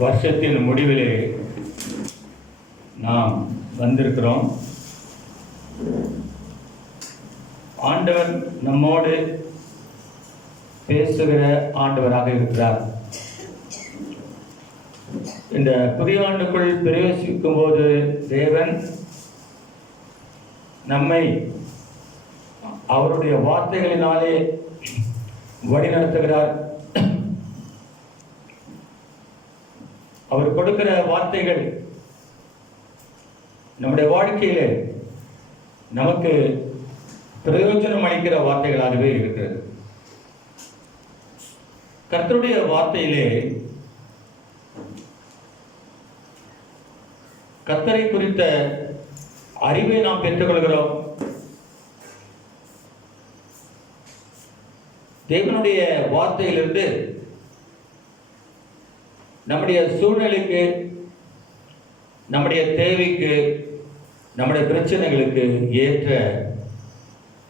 வருஷத்தின் முடிவிலே நாம் வந்திருக்கிறோம். ஆண்டவர் நம்மோடு பேசுகிற ஆண்டவராக இருக்கிறார். இந்த புதிய ஆண்டுக்குள் பிரவேசிக்கும் போது தேவன் நம்மை அவருடைய வார்த்தைகளினாலே வழிநடத்துகிறார். அவர் கொடுக்கிற வார்த்தைகள் நம்முடைய வாழ்க்கையிலே நமக்கு பிரயோஜனம் அளிக்கிற வார்த்தைகளாகவே இருக்கிறது. கர்த்தருடைய வார்த்தையிலே கர்த்தரை குறித்த அறிவை நாம் பெற்றுக்கொள்கிறோம். தேவனுடைய வார்த்தையிலிருந்து நம்முடைய சூழ்நிலைக்கு, நம்முடைய தேவைக்கு, நம்முடைய பிரச்சனைகளுக்கு ஏற்ற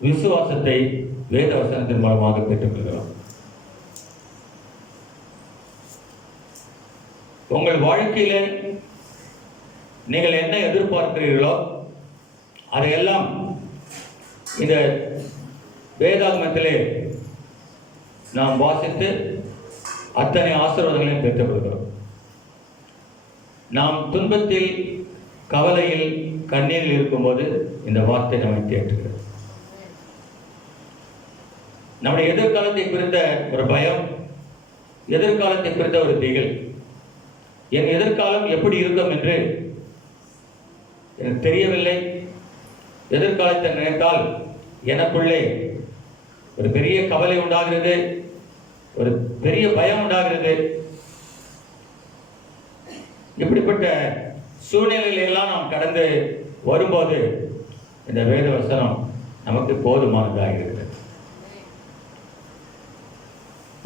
விசுவாசத்தை வேத வசனத்தின் மூலமாக பெற்றுக்கொள்கிறோம். உங்கள் வாழ்க்கையில நீங்கள் என்ன எதிர்பார்க்கிறீர்களோ அதையெல்லாம் இந்த வேதாகமத்திலே நாம் வாசித்து அத்தனை ஆசீர்வாதங்களையும் பெற்றுக் கொள்கிறோம். நாம் துன்பத்தில், கவலையில், கண்ணீரில் இருக்கும்போது இந்த வார்த்தை நம்மை தேற்றுகிறது. நம்முடைய எதிர்காலத்தை குறித்த ஒரு பயம், எதிர்காலத்தை குறித்த ஒரு திகில், என் எதிர்காலம் எப்படி இருக்கும் என்று எனக்கு தெரியவில்லை, எதிர்காலத்தை நினைத்தால் எனக்குள்ளே ஒரு பெரிய கவலை உண்டாகிறது, ஒரு பெரிய பயம் உண்டாகிறது. இப்படிப்பட்ட சூழ்நிலைகளெல்லாம் நாம் கடந்து வரும்போது இந்த வேத வசனம் நமக்கு போதுமானதாக இருக்கிறது.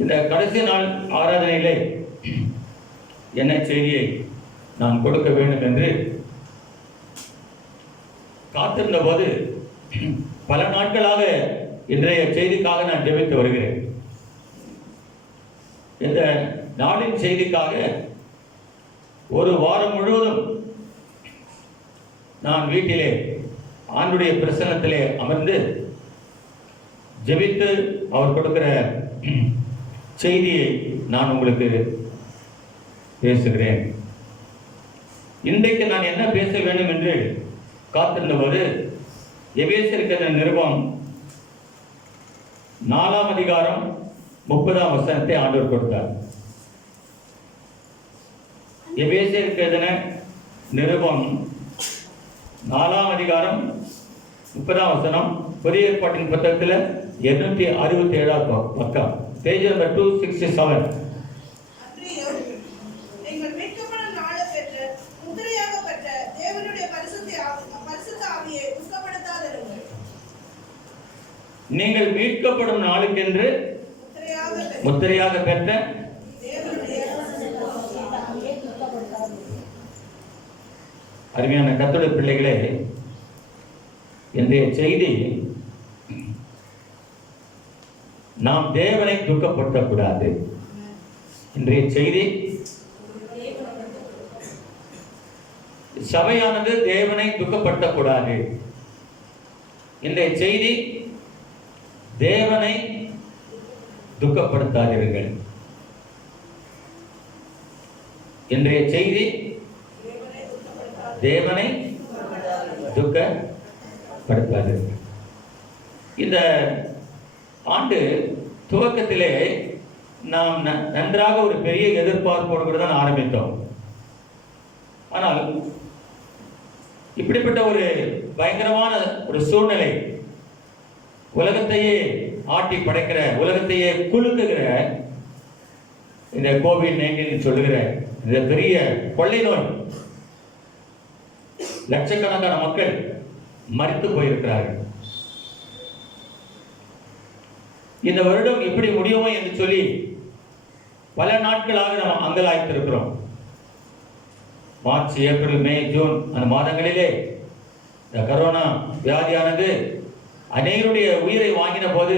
இந்த கடைசி நாள் ஆராதனையிலே என்ன செய்தியை நான் கொடுக்க வேண்டும் என்று காத்திருந்த போது பல நாட்களாக இன்றைய செய்திக்காக நான் ஜெபித்து வருகிறேன். இந்த நாளின் செய்திக்காக ஒரு வாரம் முழுவதும் நான் வீட்டிலே ஆண்டுடைய பிரசன்னத்திலே அமர்ந்து ஜெபித்து அவர் கொடுக்கிற செய்தியை நான் உங்களுக்கு பேசுகிறேன். இன்றைக்கு நான் என்ன பேச வேண்டும் என்று காத்திருந்த போது எபேசியருக்கு நிருபம் 4ஆம் அதிகாரம் 30ஆம் வசனத்தை ஆண்டவர் கொடுத்தார். எபேசியருக்கு எழுதின நிருபம் 4ஆம் அதிகாரம் 30ஆம் வசனம், புதிய ஏற்பாட்டின் புத்தகத்தில் 267 பக்கம், பேஜ் நம்பர் 267. நீங்கள் மீட்கப்படும் நாளுக்கென்று முத்திரையாக பெற்ற அருமையான கர்த்தருடைய பிள்ளைகளே, இன்றைய செய்தி நாம் தேவனை துக்கப்படுத்தக்கூடாது. இன்றைய செய்தி சபையானது தேவனை துக்கப்படுத்தக்கூடாது. இன்றைய செய்தி தேவனை துக்கப்படுத்தாதீர்கள். இன்றைய செய்தி தேவனை துக்கப்படுத்தாதீர்கள். இந்த ஆண்டு துவக்கத்திலே நாம் நன்றாக ஒரு பெரிய எதிர்பார்ப்போடு கூட தான் ஆரம்பித்தோம். ஆனால் இப்படிப்பட்ட ஒரு பயங்கரமான ஒரு சூழ்நிலை, உலகத்தையே ஆட்டி படைக்கிற, உலகத்தையே குலுக்குகிற இந்த கோவிட்-19 சொல்லுகிற இந்த பெரிய கொள்ளை நோய், லட்சக்கணக்கான மக்கள் மரித்து போயிருக்கிறார்கள். இந்த வருடம் எப்படி முடியுமோ என்று சொல்லி பல நாட்களாக நாம் அங்கலாய்த்திருக்கிறோம். மார்ச், ஏப்ரல், மே, ஜூன் அந்த மாதங்களிலே இந்த கரோனா வியாதியானது அநேகருடைய உயிரை வாங்கின போது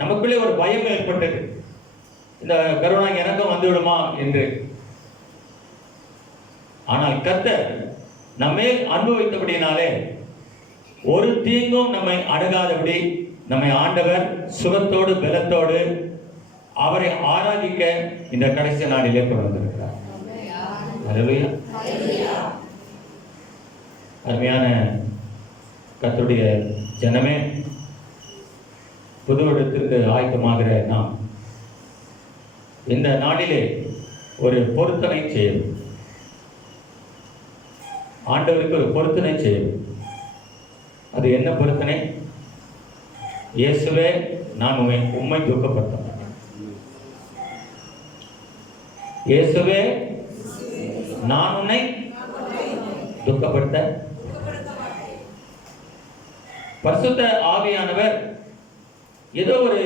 நமக்குள்ளே ஒரு பயம் ஏற்பட்டது. இந்த கரோனா எனக்கும் வந்துவிடுமா என்று. ஆனால் கர்த்தர் நம்மேல் அன்பு வைத்தபடியினாலே ஒரு தீங்கும் நம்மை அணுகாதபடி நம்மை ஆண்டவர் சுகத்தோடு பலத்தோடு அவரை ஆராதிக்க இந்த கடைசி நாளிலே கொண்டு வந்திருக்கிறார். அல்லேலூயா. அருமையான கர்த்தருடைய ஜனமே, புது வருடத்திற்கு ஆயத்தமாகிற நாம் இந்த நாளிலே ஒரு பொருத்தனை செய்யும். ஆண்டவருக்கு ஒரு பொருத்தனை செய்யும். அது என்ன பொருத்தனை? இயேசுவே, நான் உம்மை துக்கப்படுத்த மாட்டேன். இயேசுவே, நான் உன்னை துக்கப்படுத்த. பரிசுத்த ஆவியானவர் ஏதோ ஒரு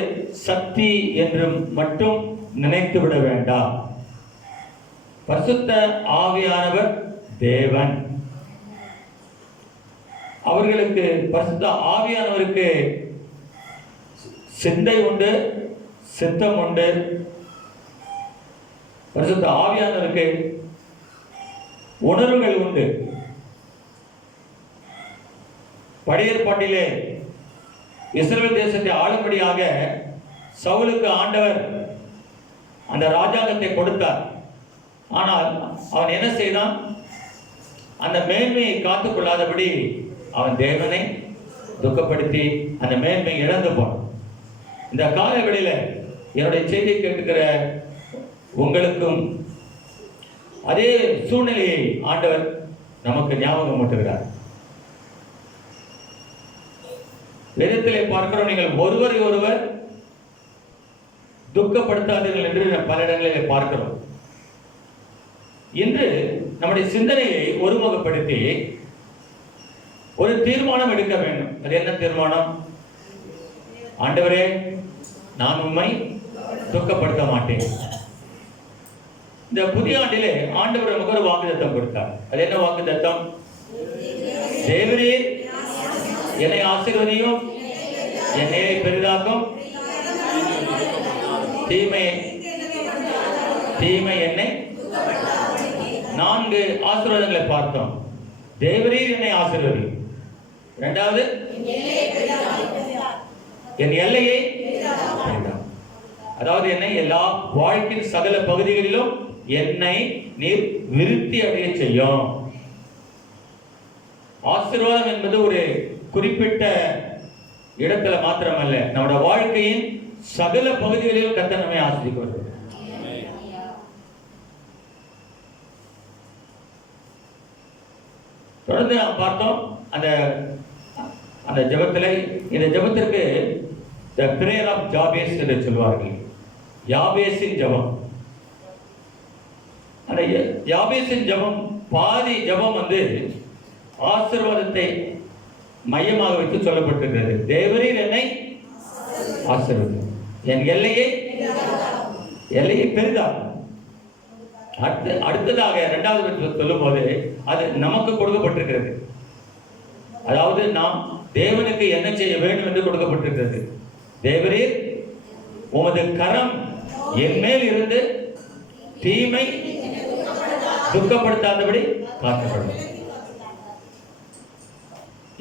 சக்தி என்று மட்டும் நினைத்து விட வேண்டாம். பரிசுத்த ஆவியானவர் தேவன். அவர்களுக்கு, பரிசுத்த ஆவியானவருக்கு சிந்தை உண்டு, சித்தம் உண்டு. பரிசுத்த ஆவியானவருக்கு உணர்வுகள் உண்டு. பழைய ஏற்பாட்டிலே இஸ்ரவேல் தேசத்தை ஆளும்படியாக சவுலுக்கு ஆண்டவர் அந்த ராஜாங்கத்தை கொடுத்தார். ஆனால் அவன் என்ன செய்தான்? அந்த மேன்மையை காத்துக் கொள்ளாதபடி அவன் தேவனை துக்கப்படுத்தி அந்த மேன்மை இழந்து போனான். இந்த காலவெளியில என்னுடைய செய்தியை கேட்டுக்கிற உங்களுக்கும் அதே சூழ்நிலையை ஆண்டவர் நமக்கு ஞாபகம் ஊட்டுகிறார். வேதத்திலே பார்க்கிறோம், நீங்கள் ஒருவரை ஒருவர் துக்கப்படுத்தாதீர்கள் என்று பல இடங்களிலே பார்க்கிறோம். இன்று நம்முடைய சிந்தனையை ஒருமுகப்படுத்தி ஒரு தீர்மானம் எடுக்க வேண்டும். அது என்ன தீர்மானம்? ஆண்டவரே, நான் உம்மை துக்கப்படுத்த மாட்டேன். இந்த புதிய ஆண்டிலே ஆண்டவர் நமக்கு ஒரு வாக்குத்தத்தம் கொடுத்தார். அது என்ன வாக்குத்தத்தம்? தேவரே, என்னை ஆசீர்வதியும், என்னை பெரிதாக்கும், தீமை என்னை. 4 ஆசீர்வாதங்களை பார்த்தோம். தேவரீர் என்னை ஆசீர்வதி. இரண்டாவது, என் எல்லையை, அதாவது என்னை எல்லா வாழ்க்கையின் சகல பகுதிகளிலும் என்னை நீர் விருத்தி அடைய செய்யும். ஆசீர்வாதம் என்பது ஒரு குறிப்பிட்ட இடத்துல மாத்திரமல்ல, நம்முடைய வாழ்க்கையின் சகல பகுதிகளிலும் கர்த்தர் நம்மை ஆசீர்வதிக்கிறார். தொடர்ந்து நாம் பார்த்தோம் அந்த ஜெபத்தில். இந்த ஜெபத்திற்கு the prayer of Jabez என்று சொல்வார்கள். யாபேசின் ஜெபம். அந்த யாபேசின் ஜெபம், பாதி ஜெபம் ஆசீர்வாதத்தை மையமாக வைத்து சொல்லப்பட்டிருக்கிறது. தேவரீர் என்னை ஆசீர்வதி, என் எல்லையை பெரிதாக்கும். அடுத்ததாக 2வது சொல்லும் போது அது நமக்கு கொடுக்கப்பட்டிருக்கிறது. அதாவது நாம் தேவனுக்கு என்ன செய்ய வேண்டும் என்று கொடுக்கப்பட்டிருக்கிறது. தேவரீர், உமது கரம் என் மேல் இருந்து தீமை துக்கப்படுத்தாதபடி காக்கப்படும்.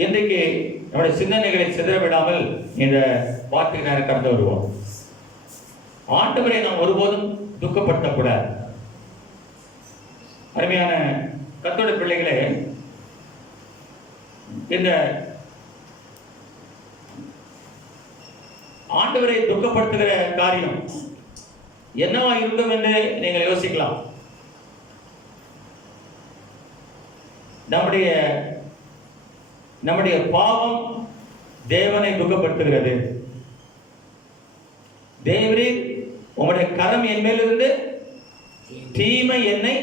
இன்றைக்கு நம்முடைய சிந்தனைகளை சிதறவிடாமல் இந்த வார்த்தைக்கு நேரம் கடந்து வருவோம். ஆண்டவரை நாம் ஒருபோதும் துக்கப்படுத்தக்கூடாது. அருமையான கர்த்தருடைய பிள்ளைகளே, இந்த ஆண்டவரை துக்கப்படுத்துகிற காரியம் என்னவா இருக்கும் என்று நீங்கள் யோசிக்கலாம். நம்முடைய பாவம் தேவனை துக்கப்படுத்துகிறது. தேவரீர், உம்முடைய கரம் என் மேலிருந்து தீமை என்னை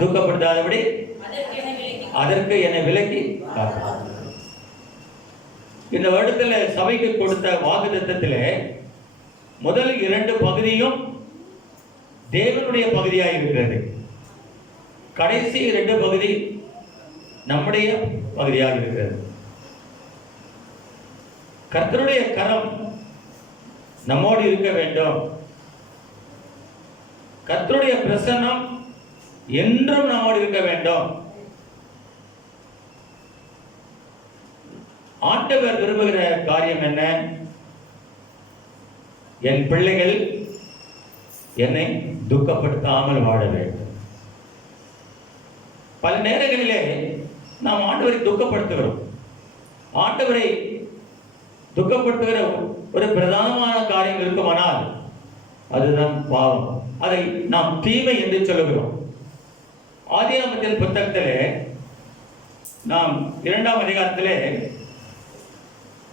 துக்கப்படுத்தாதபடி அதற்கு என்னை விலக்கி காக்கும். இந்த வருடத்தில் சபைக்கு கொடுத்த வாக்குத்தத்தத்திலே முதல் 2 பகுதியும் தேவனுடைய பகுதியாக இருக்கிறது. கடைசி 2 பகுதி நம்முடைய பகுதியாக இருக்கிறது. கர்த்தருடைய கரம் நம்மோடு இருக்க வேண்டும். கர்த்தருடைய பிரசன்னம் என்றும் நம்மோடு இருக்க வேண்டும். ஆண்டவர் விரும்புகிற காரியம் என்ன? என் பிள்ளைகள் என்னை துக்கப்படுத்தாமல் வாழ வேண்டும். பல நேரங்களிலே நாம் ஆண்டவரை துக்கப்படுத்துகிறோம். ஆண்டவரை துக்கப்படுத்துகிற ஒரு பிரதானமான காரியம் இருக்குமானால் அதுதான் பாவம். அதை நாம் தீமை என்று சொல்லுகிறோம். ஆதியாகமத்தின் புத்தகத்திலே நாம் 2ஆம் அதிகாரத்திலே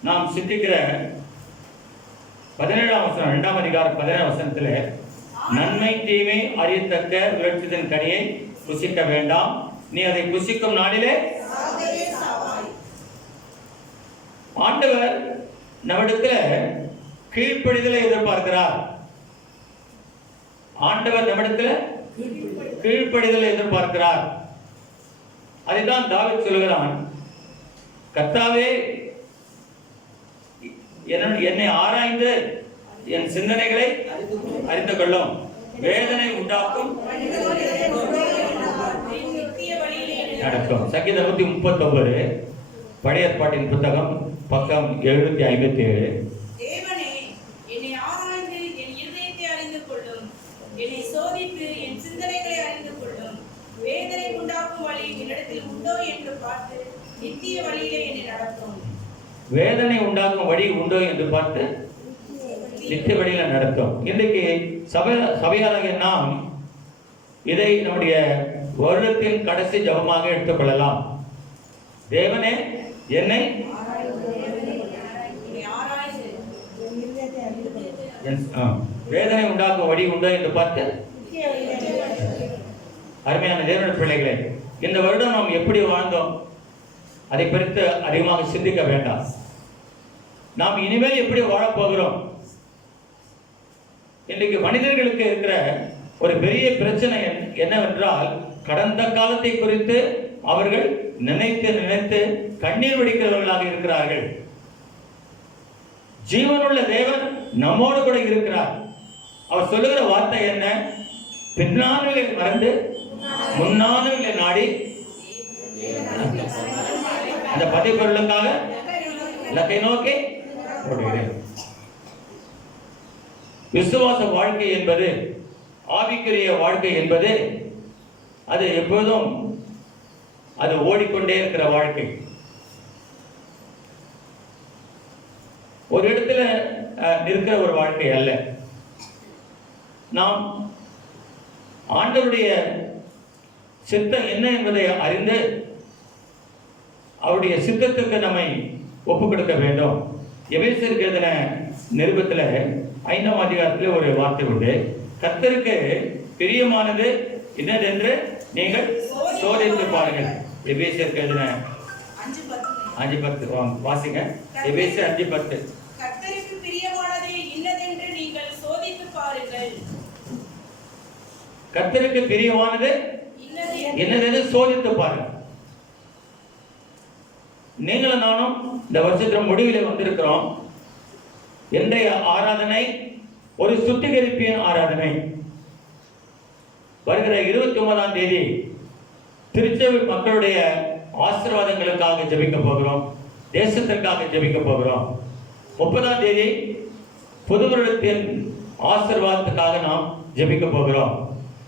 நாம் சிந்திக்கிற 17ஆம் வசனம், 2ஆம் அதிகாரம் 17ஆம் வசனத்திலே, நன்மை தீமை அறியத்தக்க விருட்சத்தின் கனியை புசிக்க வேண்டாம், நீ அதை புசிக்கும் நாளிலே. ஆண்டவர் நம்மிடத்துல கீழ்ப்படிதலை எதிர்பார்க்கிறார். ஆண்டவர் நம்மிடத்துல கீழ்ப்படிதலை எதிர்பார்க்கிறார். அதைதான் தாவீது சொல்லுகிறான், கர்த்தாவே என்னை ஆராய்ந்து என் சிந்தனைகளை அறிந்து கொள்ளும், வேதனை உண்டாக்கும் நடக்கும். சங்கீதம் 139 பழைய ஏற்பாட்டின் புத்தகம் பக்கம் 757. தேவனே, என்னை ஆராய்ந்து என் இருதயத்தை அறிந்து கொள்ளும், என்னை சோதித்து என் சிந்தனைகளை அறிந்து கொள்ளும், வேதனை உண்டாக்கும் வழி என்னிடத்தில் உண்டோ என்று பார்த்து நித்திய வழியிலே என்னை நடத்தும். வேதனை உண்டாக்கும் வழி உண்டோ என்று பார்த்து நித்திய வழியில நடத்தும். இன்றைக்கு சபையாராக நாம் இதை நம்முடைய வருடத்தின் கடைசி ஜபமாக எடுத்துக்கொள்ளலாம். தேவனே என்னை வேதனை உண்டாக்கும் வழி உண்டோ என்று பார்த்து. அருமையான தேவனுடைய பிள்ளைகளே, இந்த வருடம் நாம் எப்படி வாழ்ந்தோம் அதை குறித்து அதிகமாக சிந்திக்க வேண்டாம். நாம் இனிமேல் எப்படி வாழப்போகிறோம்? இன்றைக்கு மனிதர்களுக்கு இருக்கிற ஒரு பெரிய பிரச்சனை என்னவென்றால், கடந்த காலத்தை குறித்து அவர்கள் நினைத்து நினைத்து கண்ணீர் வடிக்கிறவர்களாக இருக்கிறார்கள். ஜீவனுள்ள தேவன் நம்மோடு கூட இருக்கிறார். அவர் சொல்லுகிற வார்த்தை என்ன? பின்னானவர்களை மறந்து முன்னானவர்களை நாடி அந்த பதிப்பொருளுக்காக இலக்கை நோக்கி ஓடுகிறேன். விசுவாச வாழ்க்கை என்பது, ஆவிக்குரிய வாழ்க்கை என்பது, அது எப்போதும் அது ஓடிக்கொண்டே இருக்கிற வாழ்க்கை. ஒரு இடத்துல நிற்கிற ஒரு வாழ்க்கை அல்ல. நாம் ஆண்டவருடைய சித்தம் என்ன என்பதை அறிந்து அவருடைய சித்தத்துக்கு நம்மை ஒப்புக் கொடுக்க வேண்டும். எபேசியருக்கு எழுதின நிருபத்தில் 5ஆம் அதிகாரத்தில் ஒரு வார்த்தை உண்டு, கர்த்தருக்கு பிரியமானது என்னதென்று நீங்கள் சோதித்து பாருங்கள். எபேசியருக்கு எழுதின 5:10 வாசிங்க. எபேசியர் 5:10. கர்த்தருக்கு பிரியமானது இன்னதென்று நீங்கள் சோதித்து பாருங்கள். கர்த்தருக்கு பிரியமானது என்னதென்று சோதித்து பாருங்கள். நீங்களும் நானும் இந்த வருஷத்தின் முடிவிலே வந்திருக்கிறோம். இன்றைய ஆராதனை ஒரு சுத்திகரிப்பின் ஆராதனை. வருகிற 29ஆம் தேதி திருச்சபை மக்களுடைய ஆசீர்வாதங்களுக்காக ஜெபிக்க போகிறோம், தேசத்திற்காக ஜெபிக்க போகிறோம். 30ஆம் தேதி புது வருடத்தின் ஆசீர்வாதத்துக்காக நாம் ஜெபிக்க போகிறோம்.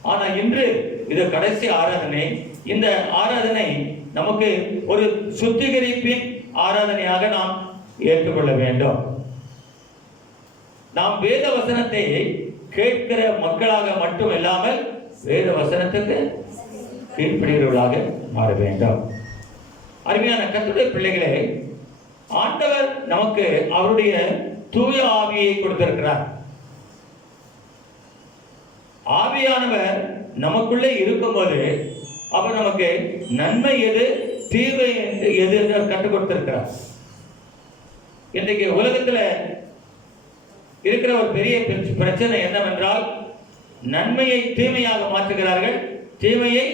ஆனால் இன்று இது கடைசி ஆராதனை. இந்த ஆராதனை நமக்கு ஒரு சுத்திகரிப்பின் ஆராதனையாக நாம் ஏற்றுக்கொள்ள வேண்டும். நாம் வேத வசனத்தை கேட்கிற மக்களாக மட்டும் இல்லாமல் வேத வசனத்துக்கு கீழ்ப்படிகிறவர்களாக மாற வேண்டும். அருமையான கர்த்தருடைய பிள்ளைகளே, ஆண்டவர் நமக்கு அவருடைய தூய ஆவியை கொடுத்திருக்கிறார். ஆவியானவர் நமக்குள்ளே இருக்கும்போது அவர் நமக்கு நன்மை எது தீமை எது என்று கற்றுக் கொடுத்திருக்கிறார். இன்றைக்கு உலகத்தில் இருக்கிற ஒரு பெரிய பிரச்சனை என்னவென்றால், நன்மையை தீமையாக மாற்றுகிறார்கள், தீமையை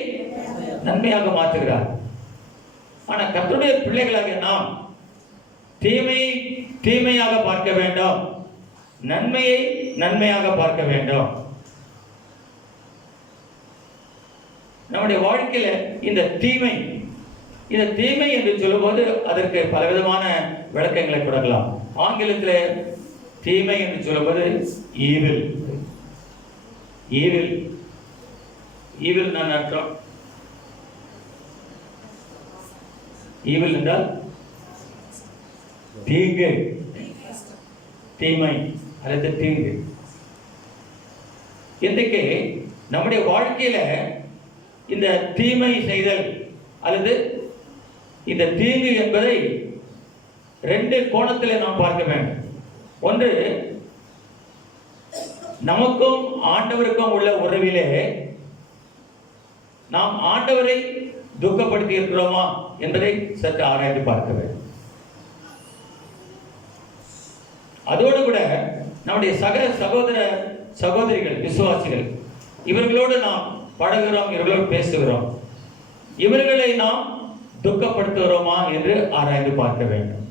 நன்மையாக மாற்றுகிறார். ஆனால் கர்த்தருடைய பிள்ளைகளாக நாம் தீமையை தீமையாக பார்க்க வேண்டும், நன்மையை நன்மையாக பார்க்க வேண்டும். நம்முடைய வாழ்க்கையில இந்த தீமை என்று சொல்லும்போது அதற்கு பலவிதமான விளக்கங்களை கொடுக்கலாம். ஆங்கிலத்தில் தீமை என்று சொல்லும்போது ஈவில் நான் அர்த்தம். ஈவில் என்றால் தீங்கு, தீமை அல்லது தீங்கு. இன்றைக்கு நம்முடைய வாழ்க்கையில இந்த தீமை செய்தல் அல்லது இந்த தீங்கு என்பதை ரெண்டு கோணத்தில் நாம் பார்க்க வேண்டும். ஒன்று, நமக்கும் ஆண்டவருக்கும் உள்ள உறவிலே நாம் ஆண்டவரை துக்கப்படுத்தி இருக்கிறோமா என்பதை சற்று ஆராய்ந்து பார்க்க வேண்டும். அதோடு கூட நம்முடைய சகோதர சகோதரிகள் விசுவாசிகள், இவர்களோடு நாம் பழகுகிறோம், இவர்களோடு பேசுகிறோம், இவர்களை நாம் துக்கப்படுத்துகிறோமா என்று ஆராய்ந்து பார்க்க வேண்டும்.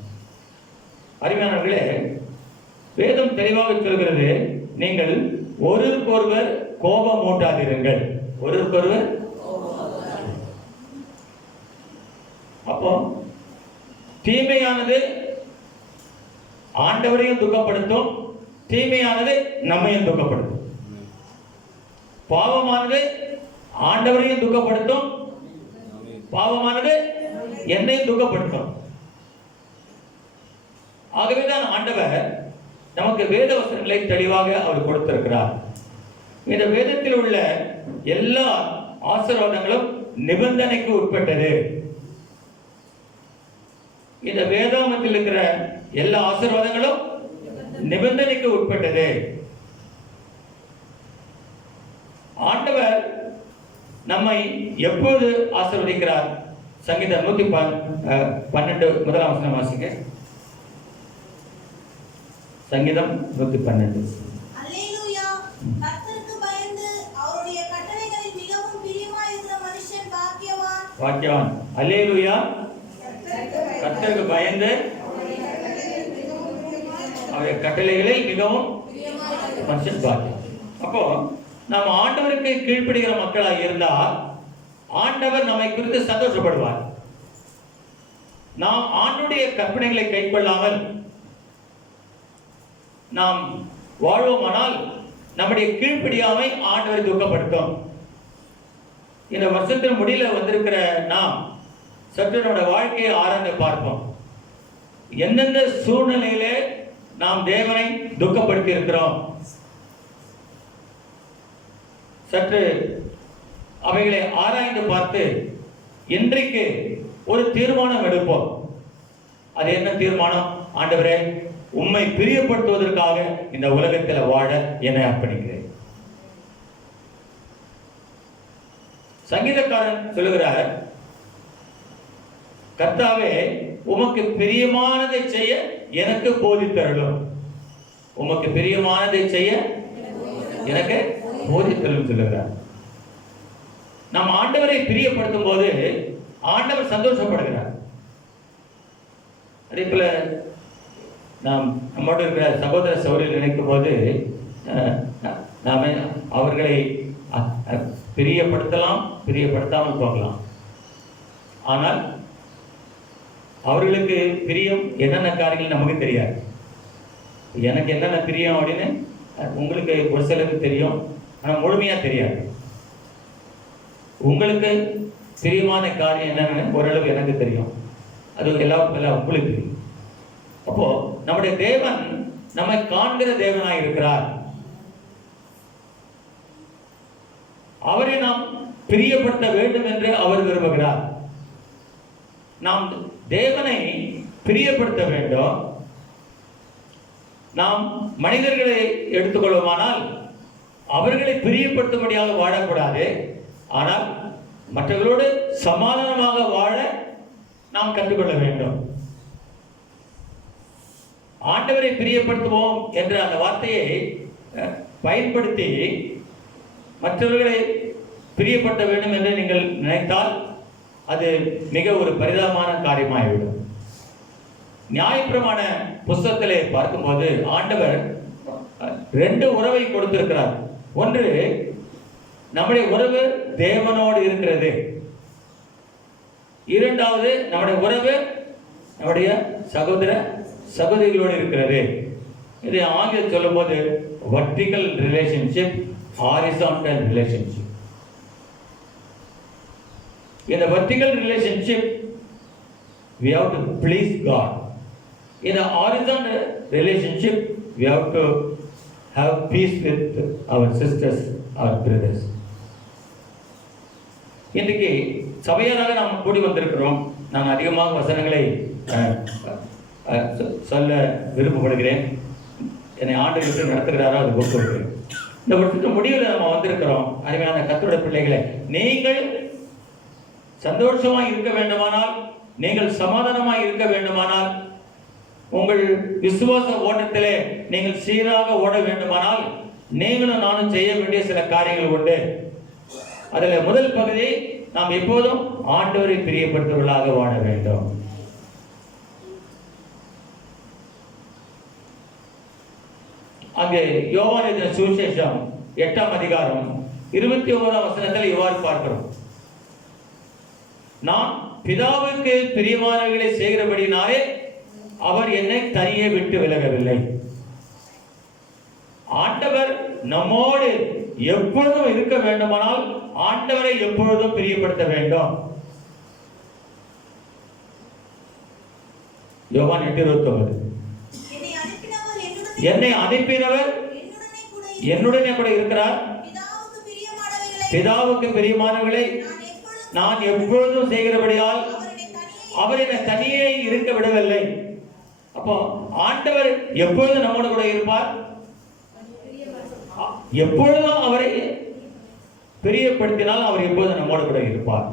அருமையானவர்களே, வேதம் தெளிவாக சொல்கிறது, நீங்கள் ஒருவருக்கொருவர் கோபம் மூட்டாதீர்கள். ஒருவருக்கொருவர். அப்போ தீமையானது ஆண்டவரையும் துக்கப்படுத்தும், தீமையானது நம்மையும் துக்கப்படுத்தும். பாவமானது ஆண்டவரையும் துக்கப்படுத்தும், பாவமானது என்னையும் துக்கப்படுத்தும். ஆகவேதான் ஆண்டவர் நமக்கு வேத வசனங்களை தெளிவாக அவர் கொடுத்திருக்கிறார். இந்த வேதத்தில் உள்ள எல்லா ஆசீர்வாதங்களும் நிபந்தனைக்கு உட்பட்டது. இந்த வேதாகமத்தில் இருக்கிற எல்லா ஆசீர்வாதங்களும் நிபந்தனைக்கு உட்பட்டது. ஆண்டவர் நம்மை எப்போது ஆசீர்வதிக்கிறார்? சங்கீதம் 112 முதலாம் வசனம் வாசிங்க. சங்கீதம் 112. அல்லேலூயா. கர்த்தருக்கு பயந்து அவருடைய கட்டளைகளில் மிகவும் பிரியமாயிருக்கிற மனுஷன் பாக்கியவான். அல்லேலூயா. கர்த்தருக்கு பயந்து அவருடைய கட்டளைகளில் மிகவும் மனுஷன் பாக்கியம். அப்போ நாம் ஆண்டவருக்கு கீழ்ப்படுகிற மக்களாக இருந்தால் ஆண்டவர் நம்மை குறித்து சந்தோஷப்படுவார். நாம் ஆண்டுடைய கற்பனைகளை கைக்கொள்ளாமல் நாம் வாழ்வோமானால் நம்முடைய கீழ்ப்படியாமை ஆண்டவரை துக்கப்படுத்தும். இந்த வருஷத்தின் முடியல வந்திருக்கிற நாம் சற்று நம்முடைய வாழ்க்கையை ஆராய்ந்து பார்ப்போம். எந்தெந்த சூழ்நிலையிலே நாம் தேவனை துக்கப்படுத்தி இருக்கிறோம், சற்று அவைகளை ஆராய்ந்து பார்த்து இன்றைக்கு ஒரு தீர்மானம் எடுப்போம். அது என்ன தீர்மானம்? ஆண்டவரே, உம்மை பிரியப்படுத்துவதற்காக இந்த உலகத்தில் வாழ என்னை அர்ப்பணிக்கிறேன். சங்கீதக்காரன் சொல்லுகிறார், கர்த்தாவே, உமக்கு பிரியமானதை செய்ய எனக்கு போதித்தருளும். உமக்கு பிரியமானதை செய்ய எனக்கு போதித்தருளும் சொல்லுகிறார். நாம் ஆண்டவரை பிரியப்படுத்தும் போது ஆண்டவர் சந்தோஷப்படுகிறார். அதே போல நாம் நம்மோடு இருக்கிற சகோதர சகோதரிகள் நினைக்கும் போது நாம அவர்களை பிரியப்படுத்தலாம், பிரியப்படுத்தாமல் போகலாம். ஆனால் அவர்களுக்கு பிரியம் என்னென்ன காரியங்கள் நமக்கு தெரியாது. எனக்கு என்னென்ன பிரியம் அப்படின்னு உங்களுக்கு ஒரு சிலருக்கு தெரியும், ஆனால் முழுமையாக தெரியாது. உங்களுக்கு பிரியமான காரியம் என்னன்னு ஓரளவு எனக்கு தெரியும், அது எல்லாம் உங்களுக்கு தெரியும். அப்போ நம்முடைய தேவன் நம்மை காண்கிற தேவனாய் இருக்கிறார். அவரை நாம் பிரியப்படுத்த வேண்டும் என்று அவர் விரும்புகிறார். நாம் தேவனை பிரியப்படுத்த வேண்டும். நாம் மனிதர்களை எடுத்துக்கொள்வோமானால் அவர்களை பிரியப்படுத்தும்படியாக வாழக்கூடாது. ஆனால் மற்றவர்களோடு சமாதானமாக வாழ நாம் கற்றுக்கொள்ள வேண்டும். ஆண்டவரை பிரியப்படுத்துவோம் என்ற அந்த வார்த்தையை பயன்படுத்தி மற்றவர்களை பிரியப்படுத்த வேண்டும் என்று நீங்கள் நினைத்தால் அது மிக ஒரு பரிதாபமான காரியமாகிவிடும். நியாயப்பிரமாண புஸ்தகத்திலே பார்க்கும்போது ஆண்டவர் ரெண்டு உறவை கொடுத்திருக்கிறார். ஒன்று, நம்முடைய உறவு தேவனோடு இருக்கிறது. இரண்டாவது, நம்முடைய உறவு நம்முடைய சகோதர சகோதரிகளோடு இருக்கிறது. இதை ஆங்கிலம் சொல்லும் போது vertical relationship, horizontal relationship. In the vertical relationship, we have to please God. In the horizontal relationship, we have to have peace with our sisters, our brothers. இன்றைக்கு சபையாராக நாம் கூடி வந்திருக்கிறோம். நான் அதிகமாக வசனங்களை சொல்ல விருப்பப்படுகிறேன். என்னை ஆண்டவர் நடத்துகிறாரோ அது ஒப்புக்கொள்கிறேன். இந்த வருஷத்துக்கு முடிவில் நம்ம வந்திருக்கிறோம். அருமையான கர்த்தருடைய பிள்ளைகளை, நீங்கள் சந்தோஷமாய் இருக்க வேண்டுமானால், நீங்கள் சமாதானமாய் இருக்க வேண்டுமானால், உங்கள் விசுவாச ஓட்டத்திலே நீங்கள் சீராக ஓட வேண்டுமானால், நீங்களும் நானும் செய்ய வேண்டிய சில காரியங்கள் உண்டு. அதில் முதல் பகுதி, நாம் எப்போதும் ஆண்டவரை பிரியப்படுத்துவதாக வாழ வேண்டும். அங்கே யோவான் எழுதின சுவிசேஷம் 8ஆம் அதிகாரம் 21ஆம் வசனத்தில் இவ்வாறு பார்க்கிறோம். நான் பிதாவுக்கு பிரியமானவர்களை செய்கிறபடினாலே அவர் என்னை தனியே விட்டு விலகவில்லை. ஆண்டவர் நம்மோடு எப்பொழுதும் இருக்க வேண்டுமானால் ஆண்டவரை எப்பொழுதும் பிரியப்படுத்த வேண்டும். யோவான் 8:29. என்னை அனுப்பினவர் என்னுடனே கூட இருக்கிறார். பிதாவுக்கு பிரியமானவர்களை நான் எப்பொழுதும் செய்கிறபடியால் அவர் என்னை தனியே இருக்க விடவில்லை. அப்போ ஆண்டவர் எப்பொழுதும் நம்மோடு கூட இருப்பார். எப்பொழுதும் அவரை பிரியப்படுத்தினால் அவர் எப்பொழுதும் நம்மோடு கூட இருப்பார்.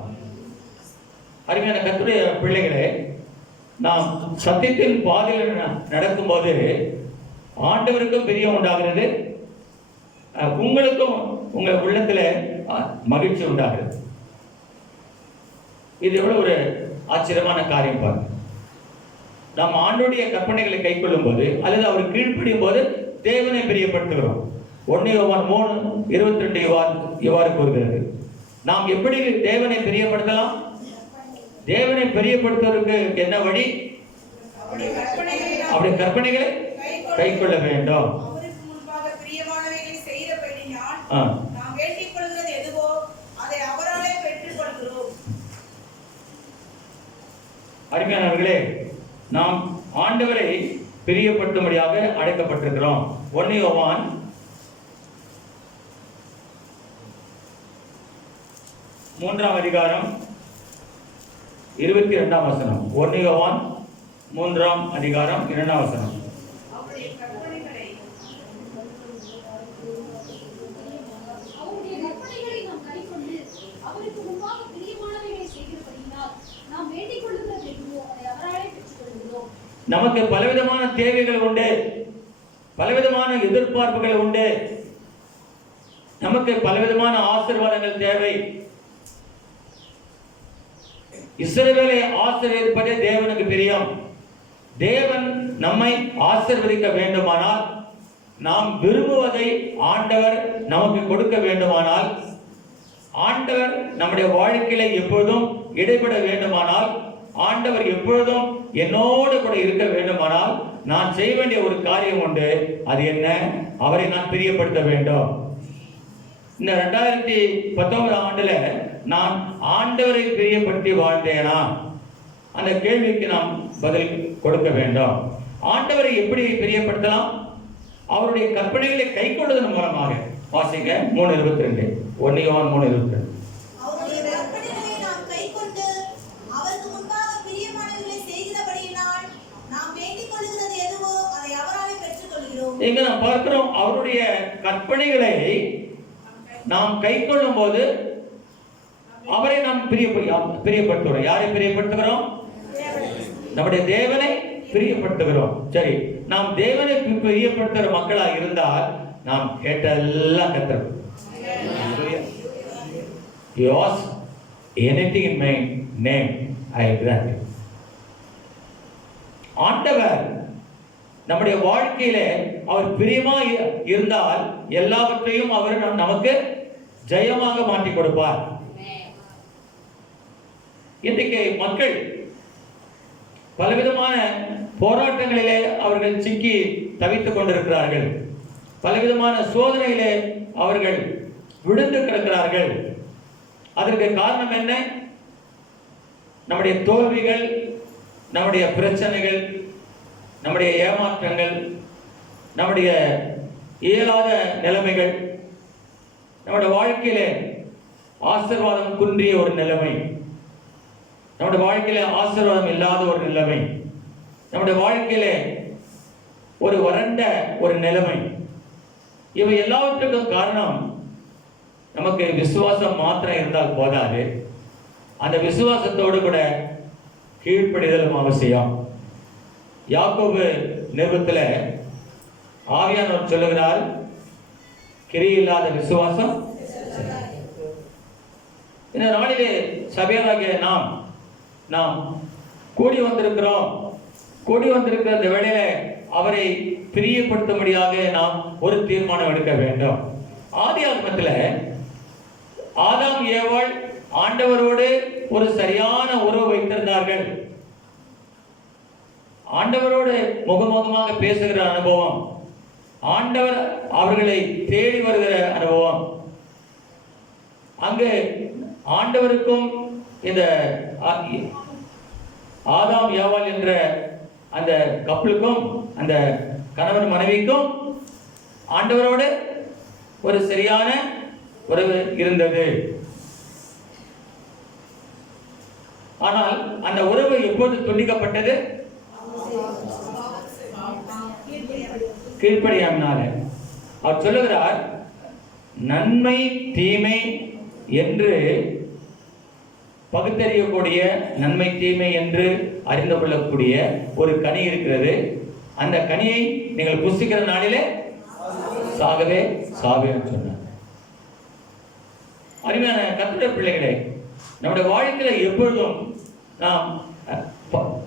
அருமையான கர்த்தருடைய பிள்ளைகளே, நாம் சத்தியத்தின் பாதையில் நடக்கும்போது ஆண்டவருக்கும் பிரியம் உண்டாகிறது, உங்களுக்கும் உங்கள் உள்ளத்தில் மகிழ்ச்சி உண்டாகிறது. இது எவ்வளவு ஒரு ஆச்சரியமான காரியம் பாருங்க. நாம் ஆண்டவருடைய கற்பனைகளை கை கொள்ளும் போது அல்லது அவர் கீழ்ப்படியும் போது தேவனை பிரியப்படுத்துகிறோம். 1 யோவான் 3:22 இவ்வாறு கூறுகிறது. நாம் எப்படி தேவனை பிரியப்படுத்தலாம்? தேவனை பிரியப்படுத்துவதற்கு என்ன வழி? அவருடைய கற்பனைகளை கை கொள்ள வேண்டும். அருமையானவர்களே, நாம் ஆண்டவரை பிரியப்படுத்தும்படியாக அழைக்கப்பட்டிருக்கிறோம். 1 யோவான் 3ஆம் அதிகாரம் 22ஆம் வசனம். 1 யோவான் 3ஆம் அதிகாரம் 2ஆம் வசனம். நமக்கு பலவிதமான தேவைகள் உண்டு, பலவிதமான எதிர்பார்ப்புகள் உண்டு, நமக்கு பலவிதமான ஆசீர்வாதங்கள் தேவை. இஸ்ரவேலை ஆசீர்வதிப்பதே தேவனுக்கு பிரியம். தேவன் நம்மை ஆசீர்வதிக்க வேண்டுமானால், நாம் விரும்புவதை ஆண்டவர் நமக்கு கொடுக்க வேண்டுமானால், ஆண்டவர் நம்முடைய வாழ்க்கையில எப்பொழுதும் இடைப்பட வேண்டுமானால், ஆண்டவர் எப்பொழுதும் என்னோடு கூட இருக்க வேண்டுமானால், நான் செய்ய வேண்டிய ஒரு காரியம் உண்டு. அது என்ன? அவரை நான் பிரியப்படுத்த வேண்டும். இந்த 2019 ஆண்டுல நான் ஆண்டவரை பிரியப்படுத்தி வாழ்ந்தேனா? அந்த கேள்விக்கு நாம் பதில் கொடுக்க வேண்டும். ஆண்டவரை எப்படி பிரியப்படுத்தலாம்? அவருடைய கற்பனைகளை கை கொள்வதன் மூலமாக. வாசிங்க 3:22. 1 யோவான் 3:22. இங்க நாம் பார்க்கிறோம், அவருடைய கற்பனைகளை நாம் கை கொள்ளும் போது அவரை நாம் பிரியப்படுத்துகிறோம். யாரை பிரியப்படுத்துகிறோம்? நம்முடைய தேவனை பிரியப்படுத்துகிறோம். சரி, நாம் தேவனை பிரியப்படுத்துகிற மக்களா இருந்தால் நாம் கேட்டெல்லாம் கத்துறோம். You ask anything in my name, I grant you. ஆண்டவர் நம்முடைய வாழ்க்கையில அவர் பிரியமா இருந்தால் எல்லாவற்றையும் அவர் நமக்கு ஜெயமாக மாற்றி கொடுப்பார். இன்றைக்கு மக்கள் பலவிதமான போராட்டங்களிலே அவர்கள் சிக்கி தவித்துக் கொண்டிருக்கிறார்கள். பலவிதமான சோதனையிலே அவர்கள் விழுந்து கிடக்கிறார்கள். அதற்கு காரணம் என்ன? நம்முடைய தோல்விகள், நம்முடைய பிரச்சனைகள், நம்முடைய ஏமாற்றங்கள், நம்முடைய இயலாத நிலைமைகள், நம்முடைய வாழ்க்கையிலே ஆசீர்வாதம் குன்றிய ஒரு நிலைமை, நம்முடைய வாழ்க்கையிலே ஆசீர்வாதம் இல்லாத ஒரு நிலைமை, நம்முடைய வாழ்க்கையிலே ஒரு வறண்ட ஒரு நிலைமை, இவை எல்லாவற்றுக்கும் காரணம் நமக்கு விசுவாசம் மாத்திரம் இருந்தால் போதாது, அந்த விசுவாசத்தோடு கூட கீழ்ப்படிதலும் அவசியம். யாக்கோபு நிருபத்தில் ஆவியானவர் சொல்லுகிறார், கிரியில்லாத விசுவாசம். இந்த நாளிலே சபையாராகிய நாம் கூடி வந்திருக்கிறோம். கூடி வந்திருக்கிற இந்த வேளையில அவரை பிரியப்படுத்தும்படியாக நாம் ஒரு தீர்மானம் எடுக்க வேண்டும். ஆதி ஆகமத்தில் ஆதாம் ஏவாள் ஆண்டவரோடு ஒரு சரியான உறவு வைத்திருந்தார்கள். ஆண்டவரோடு முகமுகமாக பேசுகிற அனுபவம், ஆண்டவர் அவர்களை தேடி வருகிற அனுபவம், அங்கு ஆண்டவருக்கும் இந்த ஆதாம் ஏவாள் என்ற அந்த கப்பலுக்கும் அந்த கணவன் மனைவிக்கும் ஆண்டவரோடு ஒரு சரியான உறவு இருந்தது. ஆனால் அந்த உறவு எப்போது துண்டிக்கப்பட்டது? கீழ்ப்படியாமையினால. அவர் சொல்லுகிறார், நன்மை தீமை என்று பகுத்தறியக்கூடிய, நன்மை தீமை என்று அறிந்து கொள்ளக்கூடிய ஒரு கனி இருக்கிறது. அந்த கனியை நீங்கள் புசிக்கிற நாளிலே சாகவே சாவேன்னு சொன்னார். அருமையான கர்த்தருடைய பிள்ளைகளே, நம்முடைய வாழ்க்கையில எப்பொழுதும் நாம்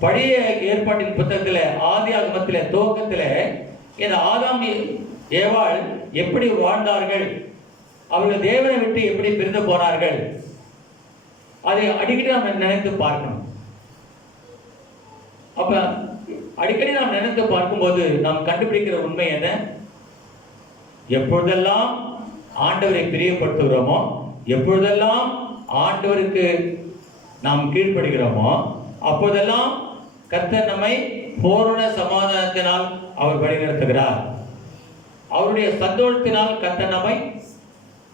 பழைய ஏற்பாட்டின் புத்தகத்தில் ஆதி ஆகமத்தில் துவக்கத்தில் இந்த ஆதாம் ஏவாள் எப்படி வாழ்ந்தார்கள், அவர்கள் தேவனை விட்டு எப்படி பிரிந்து போனார்கள், அதை அடிக்கடி நாம் நினைத்து பார்க்கணும். அப்ப அடிக்கடி நாம் நினைத்து பார்க்கும்போது நாம் கண்டுபிடிக்கிற உண்மை என்ன? எப்பொழுதெல்லாம் ஆண்டவரை பிரியப்படுத்துகிறோமோ, எப்பொழுதெல்லாம் ஆண்டவருக்கு நாம் கீழ்ப்படுகிறோமோ, அப்போதெல்லாம் கர்த்தர் நம்மை பூரண சமாதானத்தினால் அவர் வழிநடத்துகிறார். அவருடைய சந்தோஷத்தினால் கர்த்தர் நம்மை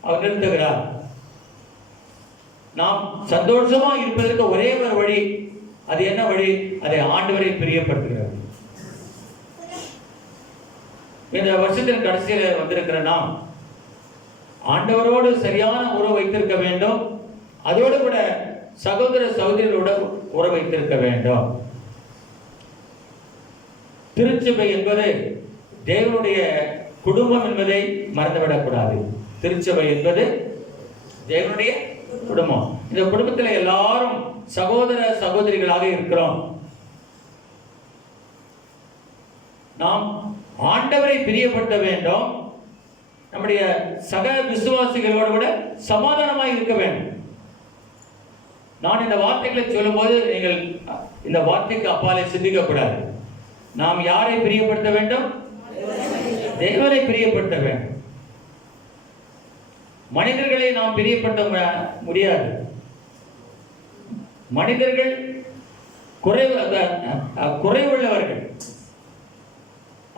அவர் நிறுத்துகிறார். நாம் சந்தோஷமா இருப்பதற்கு ஒரே ஒரு வழி, அது என்ன வழி? அதை ஆண்டவரை பிரியப்படுத்துகிறது. இந்த வருஷத்தின் கடைசியில் வந்திருக்கிற நாம் ஆண்டவரோடு சரியான உறவு வைத்திருக்க வேண்டும். அதோடு கூட சகோதர சகோதரிகளோட உறவு வைத்திருக்க வேண்டும். திருச்சபை என்பது தேவனுடைய குடும்பம் என்பதை மறந்துவிடக்கூடாது. திருச்சபை என்பது தேவனுடைய குடும்பம். இந்த குடும்பத்தில் எல்லாரும் சகோதர சகோதரிகளாக இருக்கிறோம். நாம் ஆண்டவரை பிரியப்படுத்த வேண்டும். நம்முடைய சக விசுவாசிகளோடு கூட சமாதானமாக இருக்க வேண்டும். நான் இந்த வார்த்தைகளை சொல்லும் போது நீங்கள் இந்த வார்த்தைக்கு அப்பாலே சிந்திக்கக்கூடாது. நாம் யாரை பிரியப்படுத்த வேண்டும்? தேவனை பிரியப்படுத்த வேண்டும். மனிதர்களை நாம் பிரியப்படுத்த முடியாது. மனிதர்கள் குறைவுள்ளவர்கள்,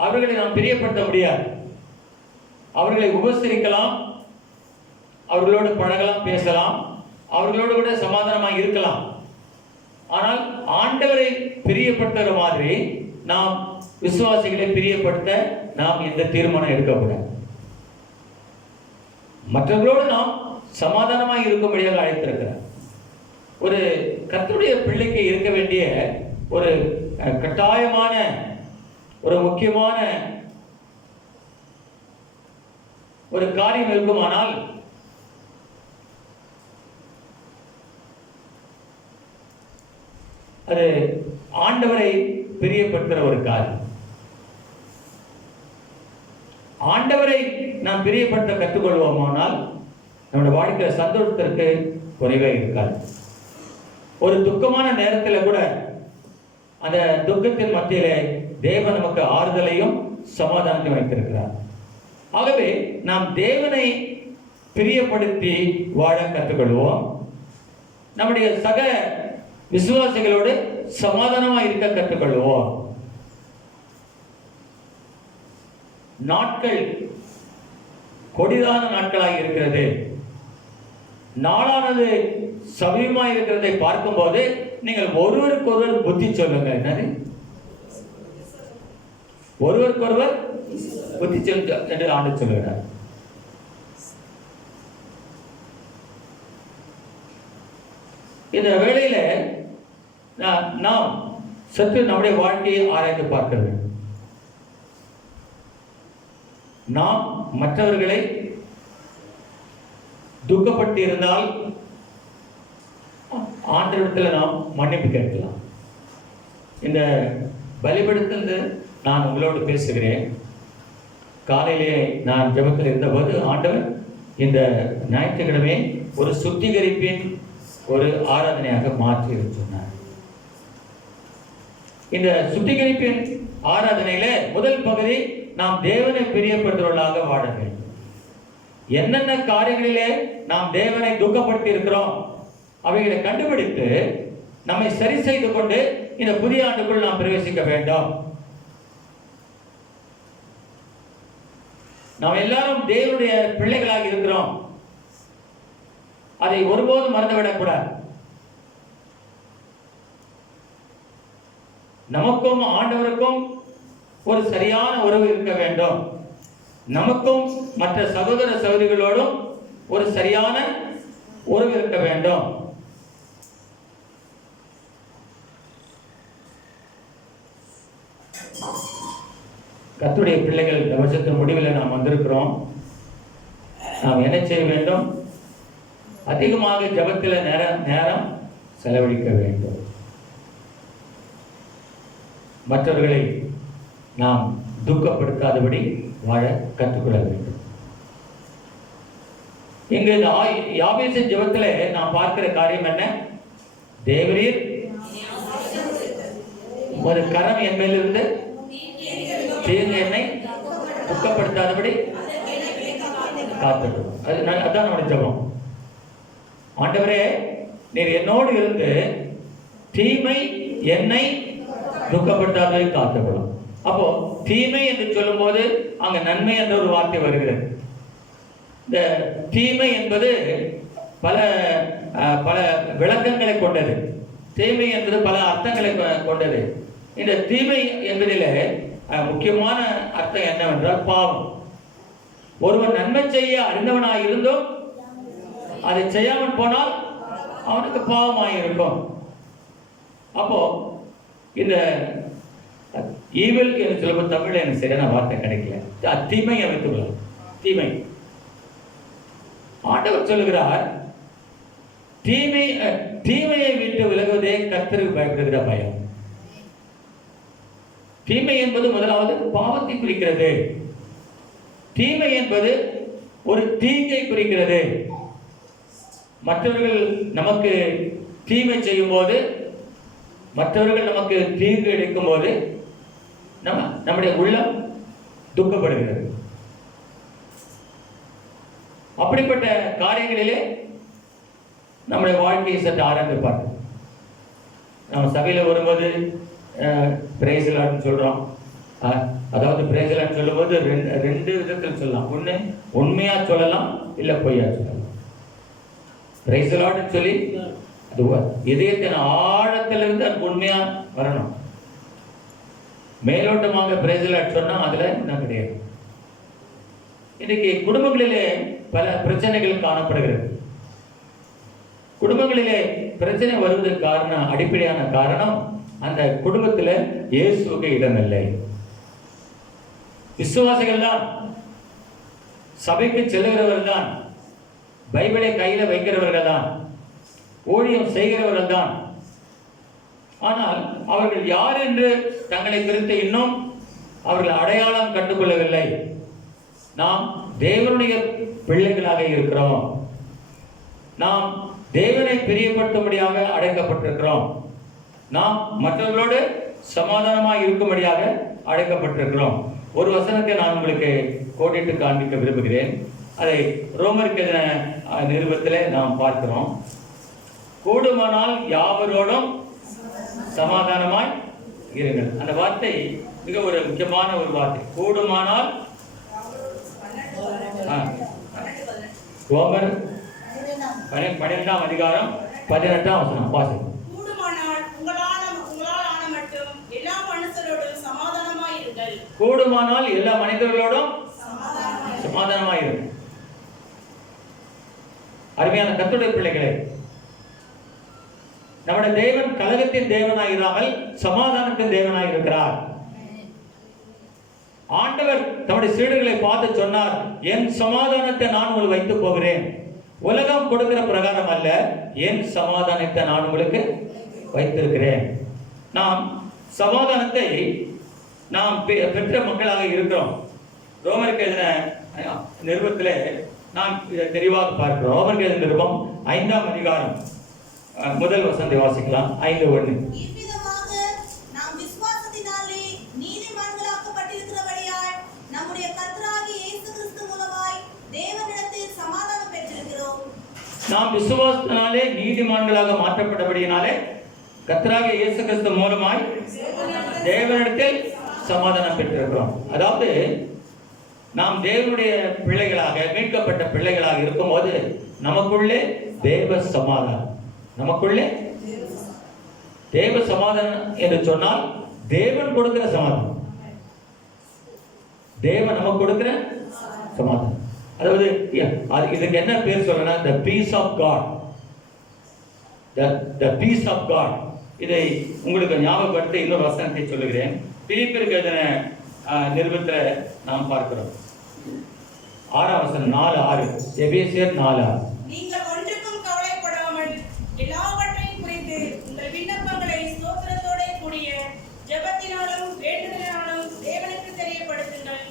அவர்களை நாம் பிரியப்படுத்த முடியாது. அவர்களை உபசரிக்கலாம், அவர்களோடு பழகலாம், பேசலாம், அவர்களோடு கூட சமாதானமாக இருக்கலாம். ஆனால் ஆண்டவரை பிரியப்படுத்துகிற மாதிரி நாம் விசுவாசிகளை பிரியப்படுத்த நாம் எந்த தீர்மானம் எடுக்கக்கூடாது. மற்றவர்களோடு நாம் சமாதானமாக இருக்கும்படியாக அழைத்திருக்கிறார். ஒரு கர்த்தருடைய பிள்ளைக்கு இருக்க வேண்டிய ஒரு கட்டாயமான ஒரு முக்கியமான ஒரு காரியம் இருக்குமானால் அது ஆண்டவரை பிரியப்படுத்துகிற ஒரு காரியம். ஆண்டவரை நாம் பிரியப்படுத்த கற்றுக்கொள்வோமானால் நம்முடைய வாழ்க்கையில சந்தோஷத்திற்கு குறைவே இருக்காது. ஒரு துக்கமான நேரத்தில் கூட அந்த துக்கத்தின் மத்தியிலே தேவன் நமக்கு ஆறுதலையும் சமாதானத்தையும் வைத்திருக்கிறார். ஆகவே நாம் தேவனை பிரியப்படுத்தி வாழ கற்றுக்கொள்வோம். நம்முடைய சக விசுவாசிகளோடு சமாதானமா இருக்க கற்றுக்கொள்வோம். நாட்கள் கொடிதான நாட்களாக இருக்கிறது. நாளானது சமீபமா இருக்கிறதை பார்க்கும்போது நீங்கள் ஒருவருக்கொருவர் புத்தி சொல்லுங்க. என்னது? ஒருவருக்கொருவர் புத்தி சொல்லுங்க என்று ஆண்டு சொல்லுகிறார். இந்த வேளையில நாம் சற்று நம்முடைய வாழ்க்கையை ஆராய்ந்து பார்க்க வேண்டும். நாம் மற்றவர்களை துக்கப்பட்டு இருந்தால் ஆண்டவரிடத்தில் நாம் மன்னிப்பு கேட்கலாம். இந்த பலிபீடத்திலிருந்து நான் உங்களோடு பேசுகிறேன். காலையிலே நான் ஜெபத்தில் இருந்தபோது ஆண்டவர் இந்த ஞாயிற்றுக்கிழமை ஒரு சுத்திகரிப்பின் ஒரு ஆராதனையாக மாற்றி சொன்னார். இந்த சுத்திகரிப்பின் ஆராதனையில முதல் பகுதி நாம் தேவனை பிரியப்படுத்துவதாக வாழ வேண்டும். என்னென்ன காரியங்களிலே நாம் தேவனை துக்கப்படுத்தி இருக்கிறோம் அவைகளை கண்டுபிடித்து நம்மை சரி செய்து கொண்டு இந்த புதிய ஆண்டுக்குள் நாம் பிரவேசிக்க வேண்டும். நாம் எல்லாரும் தேவனுடைய பிள்ளைகளாக இருக்கிறோம். அதை ஒருபோதும் மறந்துவிடக்கூடாது. நமக்கும் ஆண்டவருக்கும் ஒரு சரியான உறவு இருக்க வேண்டும். நமக்கும் மற்ற சகோதர சகோதரிகளோடும் ஒரு சரியான உறவு இருக்க வேண்டும். கர்த்தருடைய பிள்ளைகள் இந்த வருஷத்தின் முடிவில் நாம் வந்திருக்கிறோம். நாம் என்ன செய்ய வேண்டும்? அதிகமாக ஜெபத்தில் நேரம் செலவழிக்க வேண்டும். மற்றவர்களை நாம் துக்கப்படுத்தாதபடி வாழ கற்றுக்கொள்ள வேண்டும். இங்கு யாபேசின் ஜெபத்தில் நாம் பார்க்கிற காரியம் என்ன? தேவரீர் ஒரு கரம் என் மேலிருந்து தீங்கு என்னை துக்கப்படுத்தாதபடி காத்துடும். அதான் நம்முடைய ஜெபம். ஆண்டவரே, நீர் என்னோடு இருந்து தீமை என்னை துக்கப்படுத்தாதபடி காத்துவிடும். அப்போ தீமை என்று சொல்லும் போது அங்க நன்மை என்ற ஒரு வார்த்தை வருகிறது. இந்த தீமை என்பது பல பல விளக்கங்களை கொண்டது. தீமை என்பது பல அர்த்தங்களை கொண்டது. இந்த தீமை என்பதில் முக்கியமான அர்த்தம் என்னவென்றால் பாவம். ஒருவன் நன்மை செய்ய அறிந்தவனாக இருந்தும் அதை செய்யாமல் போனால் அவனுக்கு பாவமாக இருக்கும். அப்போ இந்த ஈவில் என்று சொல்லும்போது தமிழ்ல எனக்கு சரியான வார்த்தை கிடைக்கல. தீமை அமைத்துள்ளோம். தீமை ஆண்டவர் சொல்லுகிறார், தீமையை விட்டு விலகுவதே கர்த்தருக்கு பயப்படுகிற பயம். தீமை என்பது முதலாவது பாவத்தை குறிக்கிறது. தீமை என்பது ஒரு தீங்கை குறிக்கிறது. மற்றவர்கள் நமக்கு தீமை செய்யும் போது, மற்றவர்கள் நமக்கு தீங்கு எடுக்கும் போது நம்முடைய உள்ளம் துக்கப்படுகிறது. அப்படிப்பட்ட காரியங்களிலே நம்முடைய வாழ்க்கையை சற்று ஆராய்ந்து பார்க்கணும். நம்ம சபையில் வரும்போது பிரைஸ் லார்ட்னு சொல்றோம். அதாவது பிரைஸ் லார்ட்னு சொல்லும்போது ரெண்டு விதத்தில் சொல்லலாம். ஒன்று உண்மையா சொல்லலாம், இல்லை பொய்யா சொல்லலாம். பிரைஸ் லார்ட்னு சொல்லி அது இதயத்தின் ஆழத்திலிருந்து அது உண்மையா வரணும். மேலோட்டமாக பிரைஸ் லார்ட் சொன்னா அதுல என்ன கிடையாது. இன்னைக்கு குடும்பங்களிலே பல பிரச்சனைகள் காணப்படுகிறது. குடும்பங்களிலே பிரச்சனை வருவதற்கு காரணம், அடிப்படையான காரணம், அந்த குடும்பத்தில் இயேசுவுக்கு இடமில்லை. விசுவாசிகள் தான், சபைக்கு செல்லுகிறவர்கள் தான், பைபிளை கையில வைக்கிறவர்கள் தான், ஊழியம் செய்கிறவர்கள் தான். ஆனால் அவர்கள் யார் என்று தங்களை குறித்து இன்னும் அவர்கள் அடையாளம் கண்டுகொள்ளவில்லை. நாம் தேவனுடைய பிள்ளைகளாக இருக்கிறோம். நாம் தேவனை பிரியப்படுத்தும்படியாக அழைக்கப்பட்டிருக்கிறோம். நாம் மற்றவர்களோடு சமாதானமாக இருக்கும்படியாக அழைக்கப்பட்டிருக்கிறோம். ஒரு வசனத்தை நான் உங்களுக்கு கோடிட்டு காண்பிக்க விரும்புகிறேன். அதை ரோமருக்கு நிருபத்திலே நாம் பார்க்கிறோம். கூடுமானால் யாவரோடும் சமாதானமாய் இருங்கள். அந்த வார்த்தை மிக ஒரு முக்கியமான ஒரு வார்த்தை. கூடுமானால் ரோமர் 12ஆம் அதிகாரம் 18ஆம் வசனம் வாசிங்க. கூடுமானால் உங்களால் ஆன மட்டும் எல்லா மனுஷரோடும் சமாதானமாய் இருங்கள். கூடுமானால் எல்லா மனிதர்களோடும் சமாதானமாய் இருங்கள். அருமையான கர்த்தருடைய பிள்ளைகளே, நம்முடைய தேவன் கலகத்தின் தேவனாய் இராமல் சமாதானத்தின் தேவனாய் இருக்கிறார். ஆண்டவர் தம்முடைய சீடர்களை பார்த்து சொன்னார், என் சமாதானத்தை நான் உங்களுக்கு வைத்து போகிறேன். உலகம் கொடுக்கிற பிரகாரம் அல்ல, என் சமாதானத்தை நான் உங்களுக்கு வைத்திருக்கிறேன். நாம் சமாதானத்தை நாம் பெற்ற மக்களாக இருக்கிறோம். ரோமருக்கு எழுதின நிருபத்திலே நாம் இதை தெளிவாக பார்க்கிறோம். ரோமருக்கு எழுதின நிருபம் 5ஆம் அதிகாரம் முதல் வசனத்தை வாசிக்கலாம். 5:1. இவ்விதமாக நாம் விசுவாசத்தினாலே நீதிமான்களாக்கப்பட்டிருக்கிறபடியால் நம்முடைய கர்த்தராகிய இயேசு கிறிஸ்து மூலமாய் தேவனிடத்தில் சமாதானம் பெற்றிருக்கிறோம். நாம் விசுவாசத்தினாலே நீதிமான்களாக மாற்றப்பட்டபடியினாலே கர்த்தராகிய இயேசு கிறிஸ்து மூலமாய் தேவனிடத்தில் சமாதானம் பெற்றிருக்கிறோம். அதாவது நாம் தேவனுடைய பிள்ளைகளாக, மீட்கப்பட்ட பிள்ளைகளாக இருக்கும்போது நமக்குள்ளே தேவ சமாதானம், நமக்குள்ளே தேவ சமாதானம் என்று சொன்னால் தேவன் கொடுக்கிற சமாதானம், தேவன் நமக்கு கொடுக்கிற சமாதானம். அதாவது இதுக்கு என்ன பேர் சொல்லனா, the peace of God, the peace of God. இதை உங்களுக்கு ஞாபகப்படுத்த இன்னொரு வசனத்தை சொல்லுகிறேன். பிலிப்பியருக்கு எழுதின நிருபத்தில் நாம் பார்க்கிறோம். 6ஆம் வசனம் 4:6. எபேசியர் 4:6. நீங்கள் ஒன்றுக்கும் கவலைப்படாமல் எல்லாவற்றையும் குறித்து உங்கள் விண்ணப்பங்களை ஸ்தோத்திரத்தோட கூடிய ஜெபத்தினாலும் வேண்டுதலினாலும் தேவனுக்கு தெரியப்படுத்துங்கள்.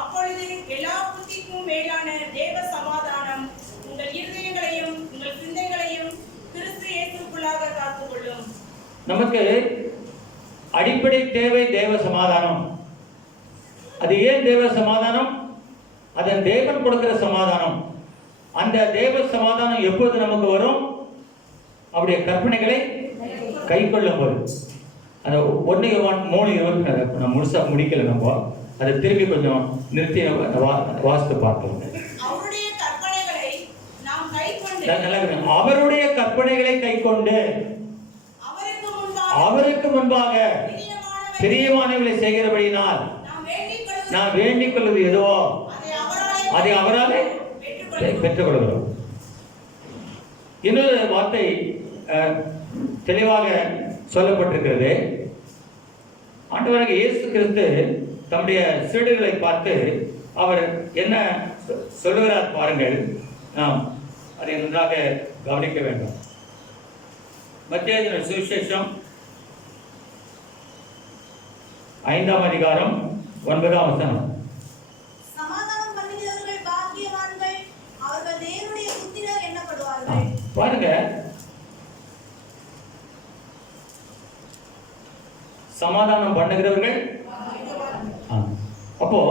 அப்பொழுது எல்லா புத்திக்கும் மேலான தேவ சமாதானம் உங்கள் இருதயங்களையும் உங்கள் சிந்தைகளையும் கிறிஸ்து இயேசுக்குள்ளாக காத்துக்கொள்ளும். நமக்கு அடிப்படை தேவை தேவ சமாதானம். அது ஏன் தேவ சமாதானம்? அதன் தேவன் கொடுக்கிற சமாதானம். அந்த தேவ சமாதானம் எப்போது நமக்கு வரும்? அவருடைய கற்பனைகளை கை கொள்ளும் போது. அந்த 1 யோவான் 3:20 நான் முழுசா முடிக்கல. நம்ம அதை திரும்பி கொஞ்சம் நிறுத்தி வாசித்து பார்க்கலாம். அவருடைய கற்பனைகளை நாம் கைக்கொண்டு அவருடைய கற்பனைகளை கை கொண்டு அவருக்கு முன்பாக பிரியமானவர்களை செய்கிறபடியினால் நாம் வேண்டிக் கொள்வது எதுவோ அதை அவராலே பெற்றுக் கொள்கிறோம். இன்னொரு வார்த்தை தெளிவாக சொல்லப்பட்டிருக்கிறது. ஆண்டவராகிய இயேசு கிறிஸ்து தம்முடைய சீடர்களை பார்த்து அவர் என்ன சொல்லுகிறார் பாருங்கள். நாம் அதை நன்றாக கவனிக்க வேண்டும். மத்தேயு சுவிசேஷம் 5ஆம் அதிகாரம் 9ஆம் வசனம். சமாதானம் பண்ணுகிறவர்கள் பாக்கியவான்கள், அவர்கள் தேவனுடைய புத்திரர் எண்ணப்படுவார்கள். பாருங்க, சமாதானம் பண்ணுகிறவர்கள். அப்போ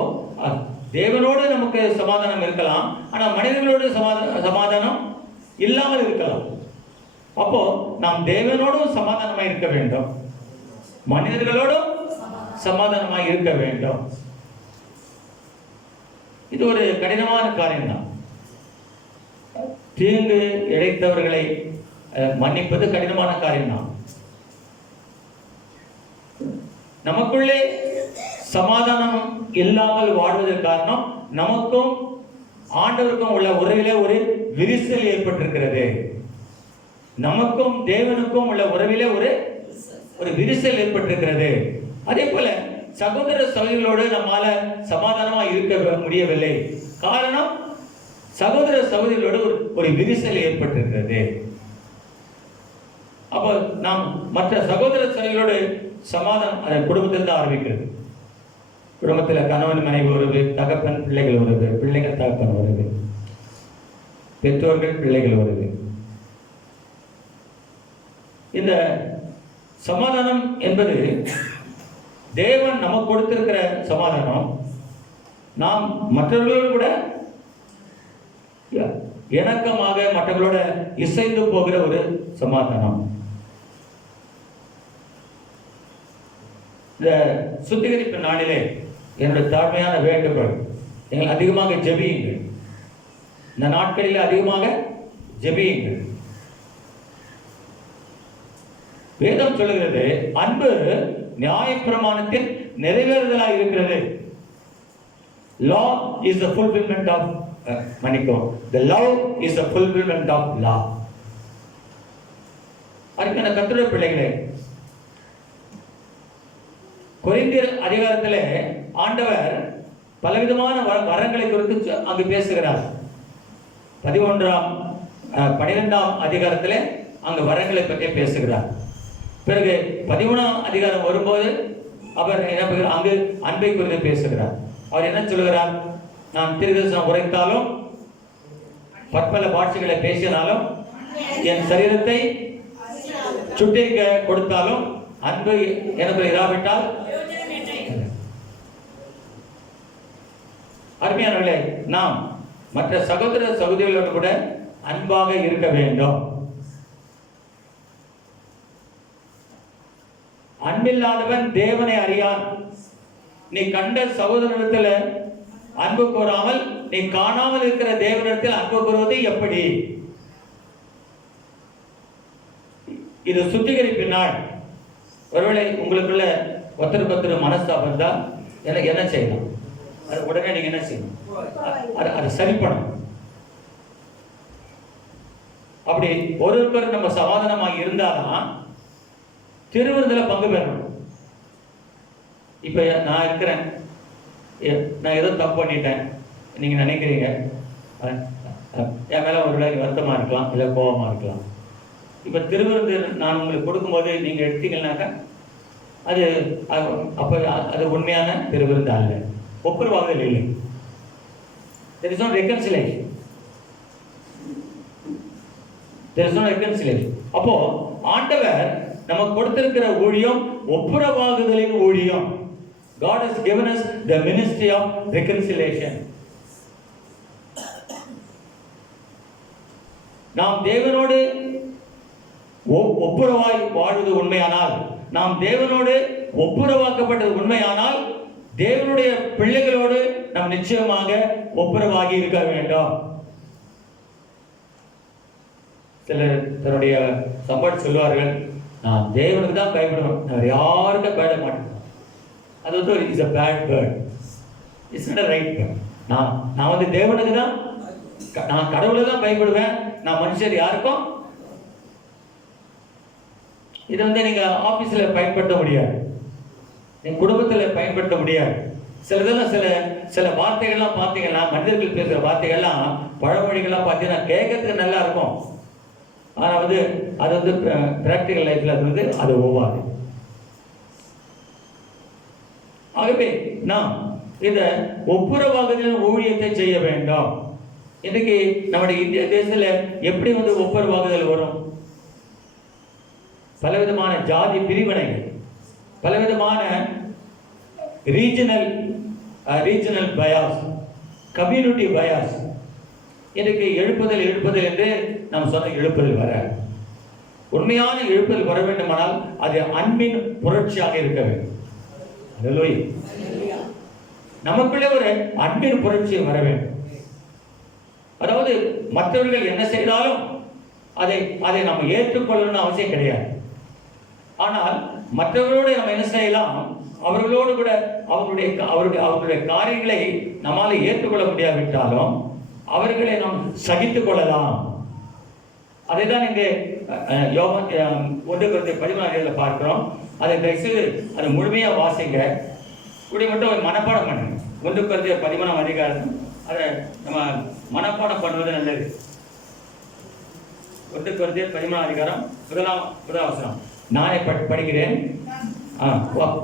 தேவனோடு நமக்கு சமாதானம் இருக்கலாம், ஆனா மனிதர்களோடு சமாதானம் இல்லாமல் இருக்கலாம். அப்போ நாம் தேவனோடும் சமாதானமாய் இருக்க வேண்டும், மனிதர்களோடும் சமாதானமாய் இருக்க வேண்டும். இது ஒரு கடினமான காரியம்தான். தீங்கு இழைத்தவர்களை மன்னிப்பது கடினமான காரியம்தான். நமக்குள்ளே சமாதானம் இல்லாமல் வாழ்வதற்கு காரணம் நமக்கும் ஆண்டவருக்கும் உள்ள உறவிலே ஒரு விரிசல் ஏற்பட்டிருக்கிறது. நமக்கும் தேவனுக்கும் உள்ள உறவிலே ஒரு விரிசல் ஏற்பட்டிருக்கிறது. அதே போல சகோதர சகோதரிகளோடு நம்மால சமாதானமா இருக்க முடியவில்லை. காரணம் சகோதர சகோதரிகளோடு ஒரு விரிசல் ஏற்பட்டிருக்கிறது. அப்போ நாம் மற்ற சகோதர சகோதரிகளோடு சமாதானம் அந்த குடும்பத்தில் தான் ஆரம்பிக்கிறது. குடும்பத்தில் கணவன் மனைவி உறவு, தகப்பன் பிள்ளைகள் உறவு, பிள்ளைகள் தகப்பன் உறவு, பெற்றோர்கள் பிள்ளைகள் உறவு, இந்த சமாதானம் என்பது தேவன் நமக்கு கொடுத்திருக்கிற சமாதானம். நாம் மற்றவர்களோடு கூட இணக்கமாக மற்றவர்களோட இசைந்து போகிற ஒரு சமாதானம். இந்த சுத்திகரிப்பு நாளிலே என்னுடைய தாழ்மையான வேண்டுகோள், நீங்கள் அதிகமாக ஜெபியுங்கள். இந்த நாட்களில் அதிகமாக ஜெபியுங்கள். வேதம் சொல்லுகிறது, அன்பு நியாயப்பிரமாணத்தின் நிறைவேறுதலாக இருக்கிறது. Law is the fulfillment of the love is the fulfillment of law. அருமையான கர்த்தருடைய பிள்ளைகளே, கொரிந்தியர் அதிகாரத்தில் ஆண்டவர் பலவிதமான வரங்களை குறித்து அங்கு பேசுகிறார். 12ஆம் அதிகாரத்தில் அங்கு வரங்களை பற்றி பேசுகிறார். பிறகு 13ஆம் அதிகாரம் வரும்போது அவர் என்ன அங்கு அன்பை குறித்து பேசுகிறார். அவர் என்ன சொல்லுகிறார்? நான் தீர்க்கதரிசனம் உரைத்தாலும் பற்பல பாஷைகளை பேசினாலும் என் சரீரத்தை சுட்டெரிக்க கொடுத்தாலும் அன்பு எனக்கு இராவிட்டால். அருமையானவர்களே, நாம் மற்ற சகோதர சகோதரிகளோடு கூட அன்பாக இருக்க வேண்டும். அன்பில்லாதவன் தேவனை அறியான். நீ கண்ட சகோதரத்தில் அன்பு கூறாமல் நீ காணாமல் இருக்கிற தேவனிடத்தில் அன்பு கூறுவது எப்படி? இது சுத்திகரிப்பினால் ஒருவேளை உங்களுக்குள்ள ஒருத்தருக்கு மனஸ்தாபம் தான் என்ன செய்யலாம்? அது உடனே நீங்க என்ன செய்யணும்? அது சரி பண்ணணும். அப்படி ஒருவருக்கு நம்ம சமாதானமாக இருந்தாதான் திருவிருந்தில் பங்கு பெறணும். இப்ப நான் இருக்கிறேன், நான் ஏதோ தப்பு பண்ணிட்டேன் நீங்க நினைக்கிறீங்க, என் மேல ஒரு வருத்தமா இருக்கலாம், இல்லை கோபமா இருக்கலாம். இப்ப திருவிருந்து நான் உங்களுக்கு கொடுக்கும்போது நீங்க எடுத்தீங்கன்னாக்கா அது அப்ப அது உண்மையான திருவிருந்து அல்ல, ஒப்புரவாகுதல் இல்லை. There is no reconciliation. There is no reconciliation. அப்போ ஆண்டவர் நமக்கு கொடுத்திருக்கிற ஊழியம் ஒப்புரவாகுதலின் ஊழியம். God has given us the ministry of reconciliation. நாம் தேவனோடு ஒப்புரவாய் வாழ்வது உண்மையானால், நாம் தேவனோடு ஒப்புரவாக்கப்பட்டது உண்மையானால், தேவனுடைய பிள்ளைகளோடு நாம் நிச்சயமாக ஒப்புரவாகி இருக்க வேண்டும். சிலர் தன்னுடைய சம்பளம் சொல்வார்கள், நான் தேவனுக்கு தான் பயப்படுவேன், நான் யாருக்கும் பயப்பட மாட்டேன். அது வந்து is a bad bird. It's not a right bird. நான் வந்து தேவனுக்கு தான், நான் கடவுளை தான் பயப்படுவேன், நான் மனுஷர் யாருக்கும். இதை வந்து நீங்க ஆபீஸ்ல பயன்படுத்த முடியாது, என் குடும்பத்துல பயன்படுத்த முடியாது. சிலதெல்லாம் சில வார்த்தைகள்லாம் பார்த்தீங்கன்னா, மனிதர்கள் பேசுகிற வார்த்தைகள்லாம் பழமொழிகள்லாம் பார்த்தீங்கன்னா கேட்கறதுக்கு நல்லா இருக்கும். ஆனால் வந்து அது வந்து பிராக்டிக்கல் லைஃப்ல அது வந்து அது ஒவ்வாது. ஆகவே நாம் இந்த ஒப்புரவாகுதலின் ஊழியத்தை செய்ய வேண்டும். இன்னைக்கு நம்முடைய இந்திய தேசத்துல எப்படி வந்து ஒப்புரவாகுதல் வரும்? பலவிதமான ஜாதி பிரிவினைகள், பலவிதமான ரீஜனல் பயாஸ், கம்யூனிட்டி பயாஸ். இன்னைக்கு எழுப்புதல் என்று நாம் சொன்ன எழுப்புதல் வர, உண்மையான எழுப்புதல் வர வேண்டுமானால் அது அன்பின் புரட்சியாக இருக்க வேண்டும். நமக்குள்ளே ஒரு அன்பின் புரட்சி வர வேண்டும். அதாவது மற்றவர்கள் என்ன செய்தாலும் அதை நம்ம ஏற்றுக்கொள்ளணும்னு அவசியம் கிடையாது. ஆனால் மற்றவர்களோடு நம்ம என்ன செய்யலாம்? அவர்களோடு கூட அவர்களுடைய காரியங்களை நம்மால ஏற்றுக்கொள்ள முடியாவிட்டாலும் அவர்களை நாம் சகித்துக் கொள்ளலாம். அதை தான் இங்கே 1:13 பார்க்கிறோம். அதை தயவுசெய்து அதை முழுமையா வாசிங்க, இப்படி மட்டும் மனப்பாடம் பண்ணுங்க. 1:13 அதிகாரம் அதை நம்ம மனப்பாடம் பண்ணுவது நல்லது. 1:13 அதிகாரம் முதலாம் வசனம் நானே படிக்கிறேன்.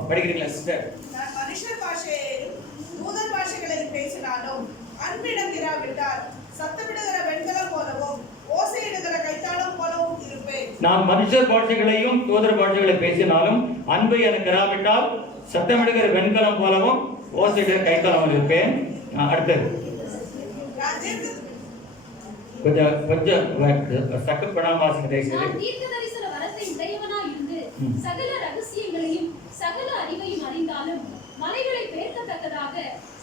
படிக்கிறீங்களா சிஸ்டர்? நான் மனுஷர் பாஷையிலும் தூதர் பாஷைகளில் பேசினாலும் அன்பிடம் இராவிட்டால் சத்தமிடுகிற வெண்கலம் போலவும் ஓசையிடுகிற கைத்தாளம் போலவும் இருப்பேன். நான் மனுஷர் பாஷைகளையும் தூதர் பாஷைகளை பேசினாலும் அன்பு எனக்கு இராவிட்டால் சத்தமிடுகிற வெண்கலம் போலவும் ஓசையிட கைக்காலம் இருப்பேன். அடுத்தது கொஞ்சம் சக்கப்படாம வாசிக்கிறேன். சகல ரகசியங்களையும் சகல அறிவையும் அறிந்தாலும் மலைகளை பெயர்க்கத்தக்கதாக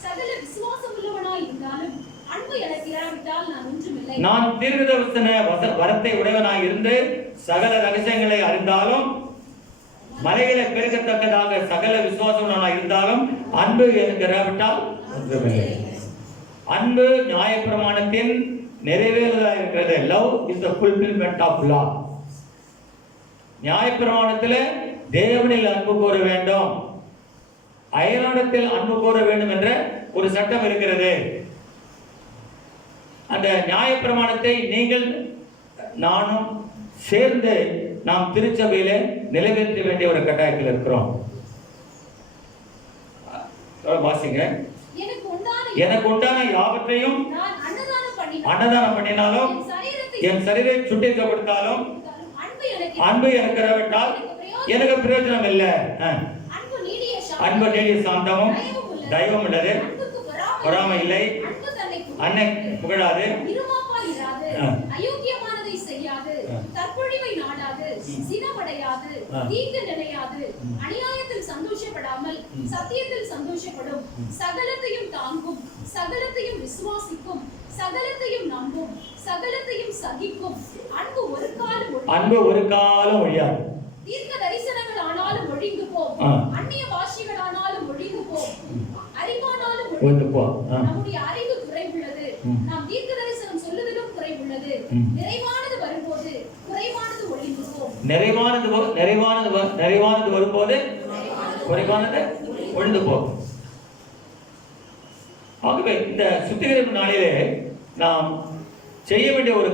சகல விசுவாசம் உள்ளவனாய் இருந்தாலும் அன்பு எனக்கு இராவிட்டால் நான் ஒன்றுமில்லை. நான் தீர்க்கதரிசன வரத்தை உடையவனாய் இருந்து சகல ரகசியங்களை அறிந்தாலும் மலைகளை பெருக்கத்தக்கதாக சகல விசுவாசம் உள்ளவனாய் இருந்தாலும் அன்பு எனக்கு இராவிட்டால் ஒன்றுமில்லை. அன்பு நியாயப்பிரமாணத்தின் நிறைவேறுதலாக இருக்கிறது. Love is the fulfilment of law. நியாயப்பிரமாணத்தில் தேவனில் அன்பு கூற வேண்டும், அயலானத்தில் அன்பு கூற வேண்டும் என்ற ஒரு சட்டம் இருக்கிறது. அந்த நியாயப்பிரமாணத்தை நீங்கள் நானும் சேர்ந்து நாம் திருச்சபையில நிறைவேற்ற வேண்டிய ஒரு கட்டாயத்தில் இருக்கிறோம். வாசிங்க. எனக்கு உண்டான யாவற்றையும் அன்னதானம் பண்ணினாலும் என் சரீரை சுட்டிக்கப்படுத்தாலும் அன்பு எனக்கு இராவிட்டால் எனக்கு பிரயோஜனம் இல்லை. அன்பு நீடிய சாந்தமும் தயவும் உள்ளது, பொறாமை இல்லை, அன்னை புகழாது, அயோக்கியமானதை செய்யாது, தற்பொழிவை நாடாது, சினமடையாது, தீங்கு நினையாது, அநியாயத்தில் சந்தோஷப்படாமல் சத்தியத்தில் சந்தோஷப்படும், சகலத்தையும் தாங்கும், சகலத்தையும் விசுவாசிக்கும், சகலத்தையும் நம்பும், சகலத்தையும் சகிக்கும். அன்பு ஒரு காலம் ஒழியாது. தீர்க்க தரிசனங்கள் ஆனாலும் ஒழிந்து போம், அந்நிய பாஷைகள் ஆனாலும் ஒழிந்து போம், அறிவானாலும் ஒழிந்து போம். நம்முடைய அறிவு குறைவுள்ளது, நாம் தீர்க்க தரிசனம் சொல்லுவதிலும் குறைவுள்ளது. நிறைவானது வரும்போது குறைவானது ஒழிந்து போம். நிறைவானது வரும்போது குறைவானது ஒழிந்து போகும். ஆகவே இந்த சுத்திகரிப்பு நாளிலே நாம் செய்ய வேண்டிய ஒரு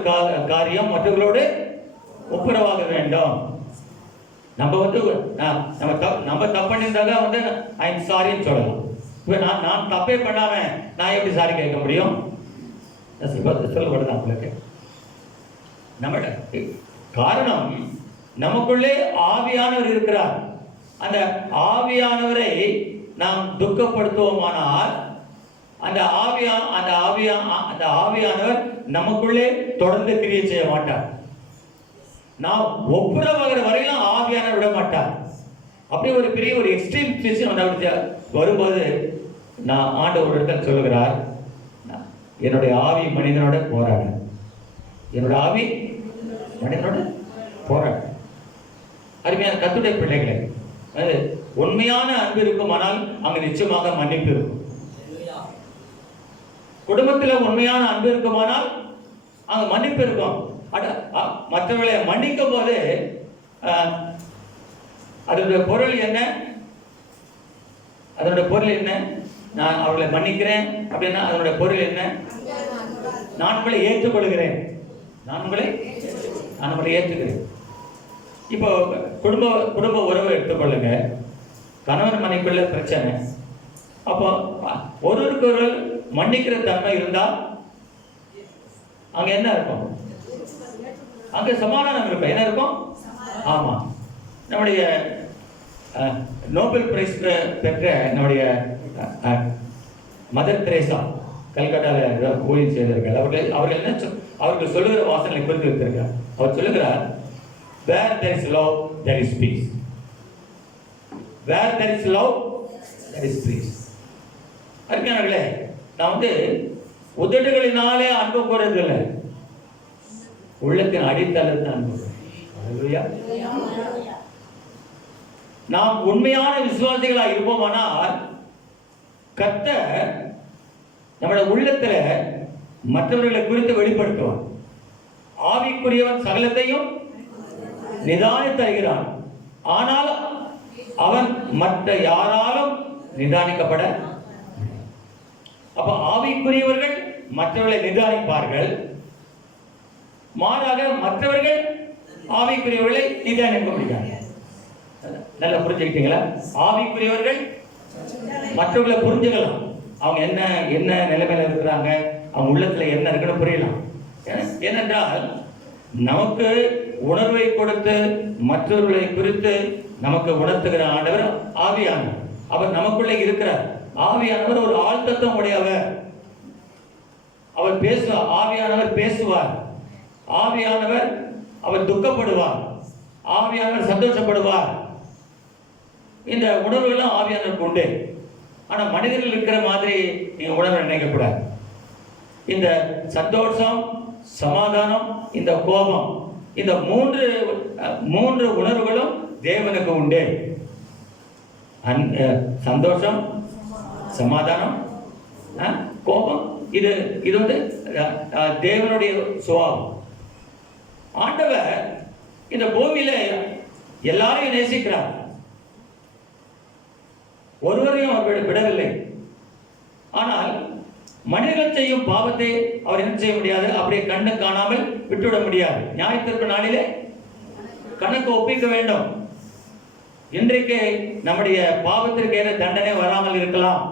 காரியம் மற்றவர்களோடு ஒப்புரவாக வேண்டும். நம்ம தப்பு பண்ணியிருந்தாங்க ஐ எம் சாரின்னு சொல்லலாம். இப்போ நான் தப்பே பண்ணாம நான் எப்படி சாரி கேட்க முடியும்? சொல்லப்படுதான் உங்களுக்கு. நம்ம காரணம் நமக்குள்ளே ஆவியானவர் இருக்கிறார். அந்த ஆவியானவரை நாம் துக்கப்படுத்துவோமானால் அந்த ஆவியானவர் நமக்குள்ளே தொடர்ந்து கிரியை செய்ய மாட்டார். நாம் ஒப்புரவாகிற வரையிலும் ஆவியானவர் விட மாட்டார். அப்படி ஒரு பெரிய ஒரு எக்ஸ்ட்ரீம் சிச்சுவேஷன் வரும்போது நான் ஆண்டவர் ஒரு இடத்துல சொல்லுகிறார், என்னுடைய ஆவி மனிதனோட போராடு, என்னோட ஆவி மனிதனோட போராடு. அருமையான கர்த்தருடைய பிள்ளைகளை, உண்மையான அன்பு இருக்குமானால் அங்கு நிச்சயமாக மன்னிப்பு இருக்கும். குடும்பத்தில் உண்மையான அன்பு இருக்குமானால் அங்க மன்னிப்பு இருக்கும். மற்றவர்களை மன்னிக்கும் போது அதனுடைய பொருள் என்ன? நான் அவர்களை மன்னிக்கிறேன் அப்படின்னா அதனுடைய பொருள் என்ன? நான் உங்களை ஏற்றுக்கொள்கிறேன். இப்போ குடும்ப உறவை எடுத்துக்கொள்ளுங்க. கணவன் மனைவிக்குள்ள பிரச்சனை. அப்போ ஒருவருக்கு மன்னிக்கிற தன்மை இருந்தா அங்க என்ன இருக்கும்? அங்க சமாதானம் இருக்கும். என்ன இருக்கும்? ஆமா. நம்முடைய நோபல் பிரைஸ் பெற்ற நம்முடைய மதர் தெரேசா கல்கட்டாவில் ஊழியம் செய்தார்கள். அவர்கள் சொல்லுகிற வாசனை புரிந்து வைத்திருக்கிறார். அவர் சொல்லுகிறார், where there is love there is peace. Where there is love there is peace. அருமையானவர்களே, நான் உதடுகளினாலே அன்பு கூறதில்லை, உள்ளத்தின் அடித்தளத்தில் அன்பு. அல்லேலூயா. நாம் உண்மையான விசுவாசிகளாக இருப்போமானால் கர்த்தர் நம்முடைய உள்ளத்துல மற்றவர்களை குறித்து வெளிப்படுத்துவார். ஆவிக்குரியவன் சகலத்தையும் நிதானித்து அறிகிறான், ஆனால் அவன் மற்ற யாராலும் நிதானிக்கப்பட. அப்ப ஆவிக்குரியவர்கள் மற்றவர்களை நிதானிப்பார்கள், மாறாக மற்றவர்கள் ஆவிக்குரியவர்களை நிதானிக்க முடியாது. நல்லா புரிஞ்சுக்கிட்டீங்களா? ஆவிக்குரியவர்கள் மற்றவர்களை புரிஞ்சுக்கலாம், அவங்க என்ன நிலைமையில இருக்கிறாங்க, அவங்க உள்ளத்துல என்ன இருக்குன்னு புரியலாம். ஏனென்றால் நமக்கு உணர்வை கொடுத்து மற்றவர்களை குறித்து நமக்கு உணர்த்துகிற ஆண்டவர் ஆவியானவர். அவர் நமக்குள்ளே இருக்கிறார். ஆவியானவர் ஒரு ஆழ்த்தத்துவம் உடையவர். அவர் பேசுவார். ஆவியானவர் பேசுவார். ஆவியானவர் அவர் துக்கப்படுவார். ஆவியானவர் சந்தோஷப்படுவார். இந்த உணர்வுகள்லாம் ஆவியானவருக்கு உண்டு. ஆனா மனிதர்கள் இருக்கிற மாதிரி நீங்க உணர்வை நினைக்கக்கூடாது. இந்த சந்தோஷம், சமாதானம், இந்த கோபம், இந்த மூன்று உணர்வுகளும் தேவனுக்கு உண்டு. சந்தோஷம், சமாதானம், கோபம், இது வந்து தேவனுடைய சுபாவம். ஆண்டவர் இந்த பூமியில எல்லாரையும் நேசிக்கிறார். ஒருவரையும் அவர் விடவில்லை. ஆனால் மனிதர்கள் செய்யும் பாவத்தை அவர் என்ன செய்ய முடியாது, அப்படியே கண்ணு காணாமல் விட்டுவிட முடியாது. நியாயத்திற்கு நாளிலே கணக்கு ஒப்பிக்க வேண்டும். இன்றைக்கு நம்முடைய பாவத்திற்கு ஏற தண்டனை வராமல் இருக்கலாம்.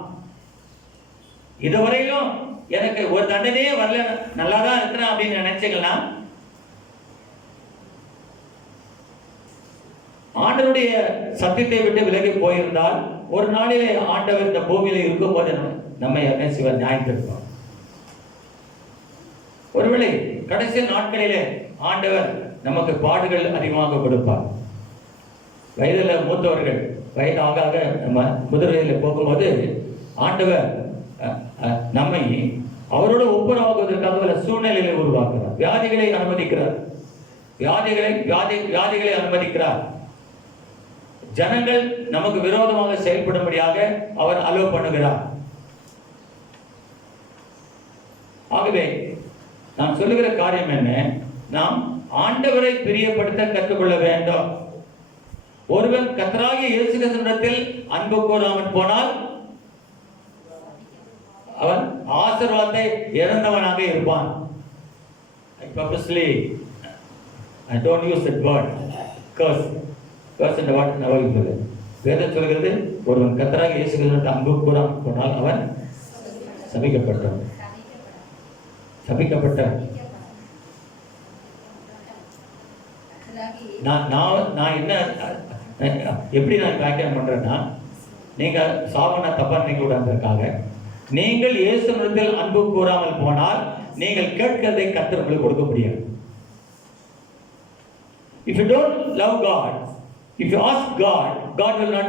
இதுவரையிலும் எனக்கு ஒரு தண்டனையே வரல, நல்லாதான் இருக்கிறேன் அப்படின்னு நினைச்சீங்கன்னா ஆண்டவருடைய சத்தியத்தை விட்டு விலகி போயிருந்தால் ஒரு நாளிலே ஆண்டவர் இந்த பூமியில இருக்கும் போது நம்ம என்ன செய்வார், நியாயத்திருப்பார். ஒருவேளை கடைசி நாட்களிலே ஆண்டவர் நமக்கு பாடுகள் அதிகமாக கொடுப்பார். வயதில் மூத்தவர்கள் வயது ஆக ஆக நம்ம முதிர் வயதில் போகும்போது ஆண்டவர் நம்மை அவரோட ஒப்புரவாகுவதற்காக பல சூழ்நிலைகளை உருவாக்குறார். வியாதிகளை அனுமதிக்கிறார். வியாதிகளை அனுமதிக்கிறார். ஜனங்கள் நமக்கு விரோதமாக செயல்படும்படியாக அவர் அலோவ் பண்ணுகிறார். ஆகவே நான் சொல்லுகிற காரியம் என்ன, நாம் ஆண்டவரை பிரியப்படுத்த கற்றுக்கொள்ள வேண்டும். ஒருவன் கர்த்தராகிய இயேசு கிறிஸ்துவிடத்தில் அன்பு கூறாமல் போனால் அவன் ஆசீர்வாதத்தை இழந்தவனாக இருப்பான். I purposely I don't use that word curse இந்த வார்த்தை நவகி சொல்லு. வேதம் சொல்கிறது, ஒருவன் கர்த்தராகிய இயேசு கிறிஸ்துவிடத்தில் அன்பு கூறாமல் போனால் அவன் சபிக்கப்பட்டவன். நான் என்ன எப்படி நான் வியாக்கியானம் பண்றேன்னா, நீங்க சாவனா தப்பா நினைக்க கூடாதுக்காக, நீங்கள் இயேசுவிடத்தில் அன்பு கூறாமல் போனால் நீங்கள் கேட்கிறதை கர்த்தர் உங்களுக்கு கொடுக்க முடியாது. If you don't love God, if you ask God, God will not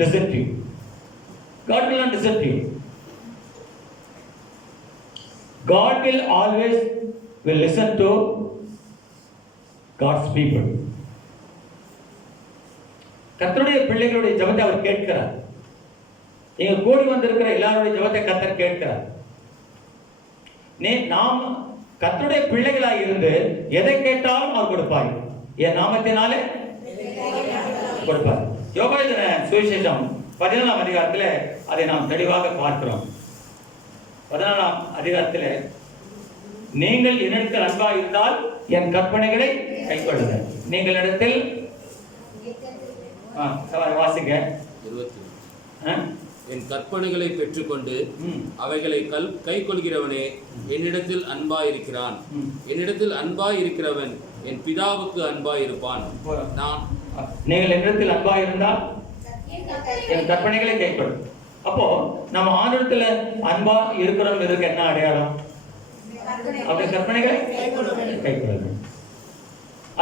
listen to you. God will not listen to you. God will always listen to God's people. கர்த்தருடைய பிள்ளைகளுடைய ஜெபத்தை அவர் கேட்கிறார். இங்க கூடி வந்திருக்கிற எல்லாருடைய ஜெபத்தை கர்த்தர் கேட்கிறார். நாம் கர்த்தருடைய பிள்ளைகளாக இருந்து எதை கேட்டாலும் அவர் கொடுப்பார். என் நாமத்தினாலே கொடுப்பார். யோபேதின சுவிசேஷம் 14ஆம் அதிகாரத்தில் அதை நாம் தெளிவாக பார்க்கிறோம். 14ஆம் அதிகாரத்தில், நீங்கள் என்னிடத்தில் அன்பாக இருந்தால் என் கற்பனைகளை கைக்கொள்ளுங்கள். நீங்கள் இடத்தில் வாசிங்க. என் கற்பனைகளை பெற்றுக்கொண்டு அவைகளை கை கொள்கிறவனே என்னிடத்தில் அன்பாயிருக்கிறான். என்னிடத்தில் அன்பாயிருக்கிறவன் என் பிதாவுக்கு அன்பாயிருப்பான். நீங்கள் என்னிடத்தில் அன்பாயிருந்தால் என் கற்பனைகளை கைக்கொள். அப்போ நம்ம ஆண்டவரத்துல அன்பா இருக்கிறோம் இருக்கு என்ன அடையாளம்? அவருடைய கற்பனைகளை கைக்கொள்ள.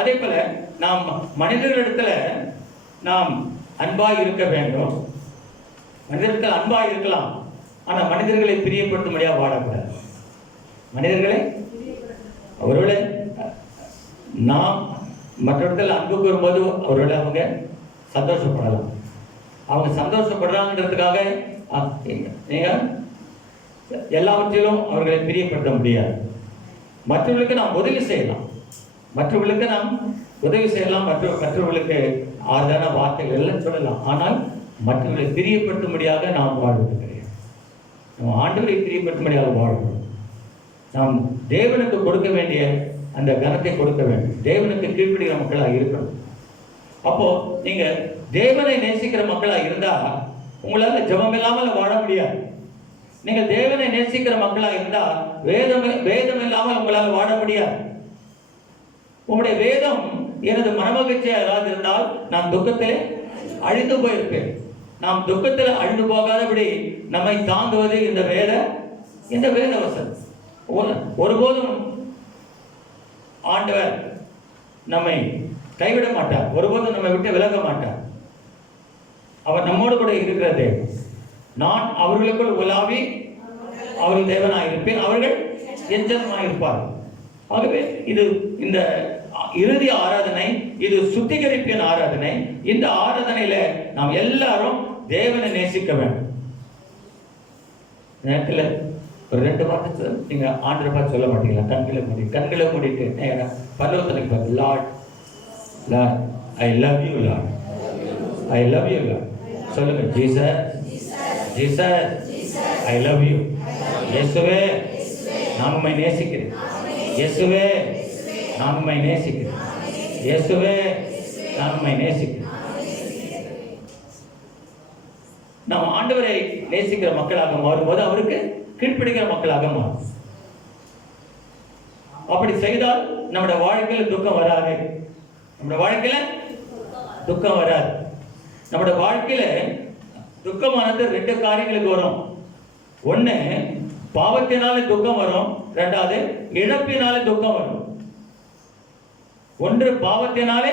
அதே போல நாம் மனிதர்களிடத்துல நாம் அன்பாய் இருக்க வேண்டும். மனிதர்கள் அன்பாய் இருக்கலாம், ஆனா மனிதர்களை பிரியப்படுத்தும்படியாக வாழக்கூடாது. மனிதர்களை ஒருவேளை நாம் மற்றவர்கள் அன்பு கூறும்போது ஒருவேளை அவங்க சந்தோஷப்படலாம். அவங்க சந்தோஷப்படுறாங்கிறதுக்காக நீங்க எல்லாவற்றிலும் அவர்களை பிரியப்படுத்த முடியாது. மற்றவர்களுக்கு நாம் உதவி செய்யலாம். மற்றவர்களுக்கு ஆறுதலான வார்த்தைகள் எல்லாம் சொல்லலாம். ஆனால் மற்றவர்களை பிரியப்படுத்தும்படியாக நாம் வாழ்வது கிடையாது. நம்ம ஆண்டவரை பிரியப்படுத்தும்படியாக வாழ்வோம். நாம் தேவனுக்கு கொடுக்க வேண்டிய அந்த கனத்தை கொடுக்க வேண்டும். தேவனுக்கு கீழ்ப்படுகிற மக்களாக இருக்கணும். அப்போ நீங்க தேவனை நேசிக்கிற மக்களாக இருந்தா உங்களால ஜெபம் இல்லாமல் வாழ முடியாது. நீங்க தேவனை நேசிக்கிற மக்களாக இருந்தா வேதம் இல்லாமல் உங்களால் வாழ முடியாது. உங்களுடைய வேதம் எனது மனமகிழ்ச்சி ஏதாவது இருந்தால் நான் துக்கத்திலே அழிந்து போயிருப்பேன். நாம் துக்கத்தில் அழிந்து போகாதபடி நம்மை தாங்குவது இந்த வேத வசனம். ஒருபோதும் ஆண்டவர் நம்மை கைவிட மாட்டார், ஒருபோதும் நம்மை விட்டு விலக மாட்டார். அவர் நம்மோடு கூட இருக்கிறது. நான் அவர்களுக்குள் உலாவி அவர்கள் தேவனாயிருப்பேன், அவர்கள் என் ஜனமாயிருப்பார்கள். ஆகவே இது இந்த இறுதி ஆராதனை, இது சுத்திகரிப்பின் ஆராதனை. இந்த ஆராதனையில நாம் எல்லாரும் தேவனை நேசிக்க வேண்டும். நேரத்தில் ஒரு 2 வார்த்தை நீங்க ஆண்டரை பார்த்து சொல்ல மாட்டீங்களா? கண்களை மூடிட்டு பரலோகத்துக்கு பார்த்து, Lord Lord I love you Lord, I love you Lord சொல்லுங்க. Jesus Jesus I love you. இயேசுவே நான் உம்மை நேசிக்கிறேன். இயேசுவே நான் உம்மை நேசிக்கிறேன். இயேசுவே நான் உம்மை நேசிக்கிறேன். நாம் ஆண்டவரை நேசிக்கிற மக்களாக மாறும்போது அவருக்கு கீழ்ப்படிக்கிற மக்களாக மாறும். அப்படி செய்தால் நம்முடைய வாழ்க்கையில் துக்கம் வராது. நம்முடைய வாழ்க்கையில துக்கம் வராது. நம்முடைய வாழ்க்கையில துக்கமானது 2 காரியங்களுக்கு வரும். ஒண்ணு பாவத்தினால துக்கம் வரும், 2வது இழப்பினாலே துக்கம் வரும். ஒன்று பாவத்தினாலே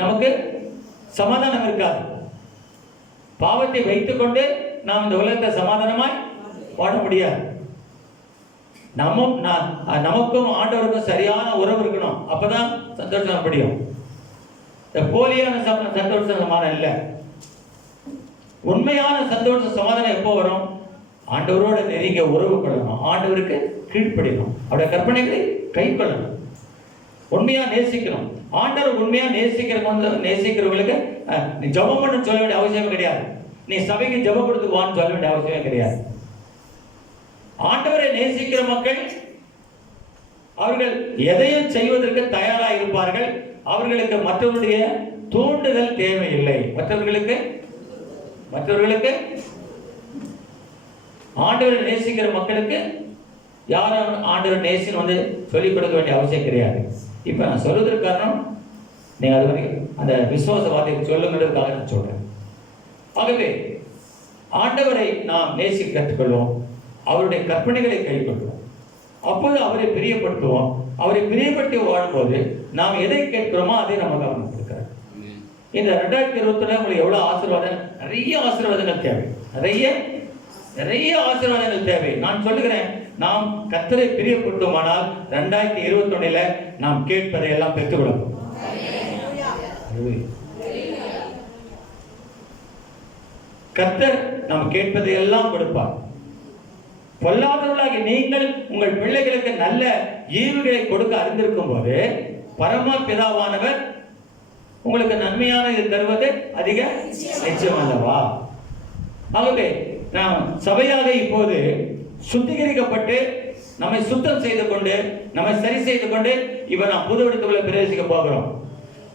நமக்கு சமாதானம் இருக்காது. பாவத்தை வைத்துக்கொண்டு நாம் இந்த உலகத்தை சமாதானமாய் வாழ முடியாது. நமக்கும் ஆண்டவருக்கும் சரியான உறவு இருக்கணும், அப்பதான் சந்தோஷம் முடியும். இந்த போலியான சந்தோஷ சமாதானம் இல்லை. உண்மையான சந்தோஷ சமாதானம் எப்போ வரும்? ஆண்டவரோட நெருங்கிய உறவு கொள்ளணும், ஆண்டவருக்கு கீழ்ப்படியணும், அவருடைய கற்பனைகளை கை கொள்ளணும், உண்மையா நேசிக்கணும். ஆண்டவர் உண்மையா நேசிக்கிறவங்களுக்கு நீ ஜெபம் பண்ண சொல்ல வேண்டிய அவசியம் கிடையாது. நீ சபைக்கு ஜெபம் கொடுத்துக்குவான்னு சொல்ல வேண்டிய அவசியம் கிடையாது. ஆண்டவரை நேசிக்கிற மக்கள் அவர்கள் எதையும் செய்வதற்கு தயாராக இருப்பார்கள். அவர்களுக்கு மற்றவர்களுடைய தூண்டுதல் தேவையில்லை. மற்றவர்களுக்கு ஆண்டவரை நேசிக்கிற மக்களுக்கு யாரும் ஆண்டவர் நேசின்னு வந்து சொல்லிக் கொடுக்க வேண்டிய அவசியம் கிடையாது. இப்ப நான் சொல்வதற்கு காரணம், நீங்க அது வரைக்கும் அந்த விசுவாசவாதியை சொல்லுங்கிறதுக்காக நான் சொல்றேன். ஆகவே ஆண்டவரை நாம் நேசிக்க கற்றுக்கொள்வோம், அவருடைய கற்பனைகளை கைக்கொள்வோம், அப்போது அவரை பிரியப்படுத்துவோம். அவரை பிரியப்படுத்தி வாழும்போது நாம் எதை கேட்கிறோமோ அதை நம்ம கவனம் கொடுக்கிறார். இந்த 2021 உங்களுக்கு எவ்வளவு ஆசீர்வாதம், நிறைய ஆசீர்வாதங்கள் தேவை, நிறைய ஆசீர்வாதங்கள் தேவை. நான் சொல்லுகிறேன், நாம் கர்த்தரை பிரியப்படுத்துமானால் 2021 நாம் கேட்பதை எல்லாம் பெற்றுக்கொள்ளும். கர்த்தர் நாம் கேட்பதை எல்லாம் கொடுப்பார். பொல்லாதவர்களாகி நீங்கள் உங்கள் பிள்ளைகளுக்கு நல்ல ஈவுகளை கொடுக்க அறிந்திருக்கும் போது பரம பிதாவானவர் உங்களுக்கு நன்மையான இது தருவது அதிக நிச்சயம் அல்லவா? ஆகவே நாம் சபையாக இப்போது சுத்திகரிக்கப்பட்டு நம்மை சுத்தம் செய்து கொண்டு நம்மை சரி செய்து கொண்டு இப்ப நாம் புது இடத்துக்குள்ள பிரவேசிக்க போகிறோம்.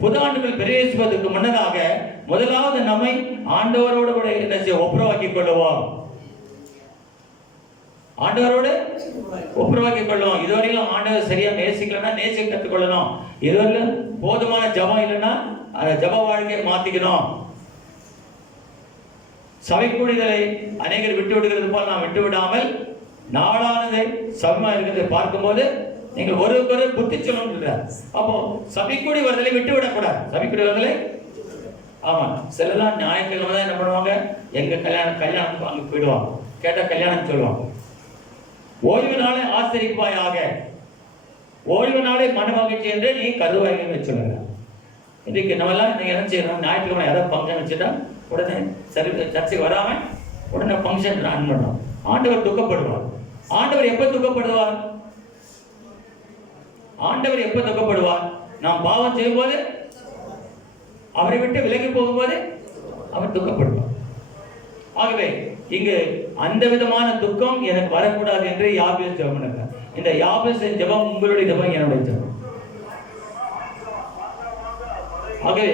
புது ஆண்டுகள் பிரவேசிப்பதற்கு முன்னதாக முதலாவது நம்மை ஆண்டவரோடு கூட ஒப்புரவாக்கிக் கொள்ளுவோம். ஆண்டவரோடு ஒப்புரவாக்கிக் கொள்ளுவோம். இதுவரையிலும் ஆண்டவர் சரியா நேசிக்கலன்னா நேசிக்க கற்றுக்கொள்ளணும். இதுவரையிலும் போதுமான ஜபம் இல்லைன்னா ஜப வாழ்க்கையை மாத்திக்கணும். சபை கூடுதலை அநேகர் விட்டு விடுகிறது போல் நாம் விட்டு விடாமல் நாளானதை சமமா இருக்கிறதை பார்க்கும்போது நீங்கள் ஒருவரு புத்தி சொல்லணும். அப்போ சபை கூடி வருதலை விட்டு விடக்கூடாது. சபை கூடி வருதலை ஆமா, சிலதான் ஞாயிற்றுக்கிழமை தான் என்ன பண்ணுவாங்க, எங்க கல்யாணம் அங்க போயிடுவாங்க, கேட்டா கல்யாணம் சொல்லுவாங்க. ஓய்வு நாளை ஆசரிப்பாயாக, ஓய்வு நாளை மன மகிழ்ச்சி என்று நீ கருவாய்கள் சொல்லுங்க. இன்னைக்கு நம்ம எல்லாம் நீங்க என்ன செய்யணும், ஞாயிற்றுக்கிழமை ஏதாவது ஃபங்க்ஷன் வச்சுட்டா உடனே சர்ச்சைக்கு வராம உடனே ஃபங்க்ஷன் ரன் பண்ணணும். ஆண்டவர் துக்கப்படுவார். ஆண்டவர் எப்ப துக்கப்படுவார்? ஆண்டவர் எப்ப துக்கப்படுவார்? நாம் பாவம் செய்யும் போது, அவரை விட்டு விலகி போகும்போது அவர் துக்கப்படுவார். ஆகவே இங்கு அந்த விதமான துக்கம் எனக்கு வரக்கூடாது என்று யாபேஸ் ஜெபம் பண்ணார். இந்த யாபேஸ் ஜெபம் உங்களுடைய ஜெபம், என்னுடைய ஜெபம். ஆகவே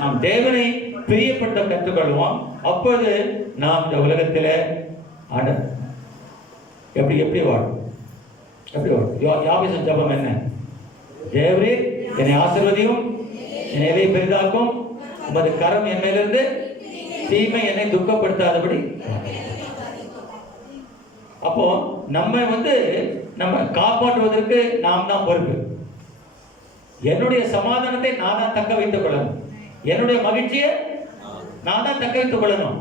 நாம் தேவனை பிரியப்பட்ட கற்றுக்கொள்வோம். அப்போது நாம் இந்த உலகத்தில் எப்படி வாழும், எப்படி வாழும். யாபேஸ் ஜெபம் என்ன? தேவரே என்னை ஆசீர்வதியும், என் எதை பெரிதாக்கும், உமது கரம் என் மேலிருந்து தீமை என்னை துக்கப்படுத்தாதபடி. அப்போ நம்ம காப்பாற்றுவதற்கு நாம் தான் பொறுப்பு. என்னுடைய சமாதானத்தை நான் தான் தக்க வைத்துக் கொள்ளணும், என்னுடைய மகிழ்ச்சியை நான் தான் தக்க வைத்துக் கொள்ளணும்.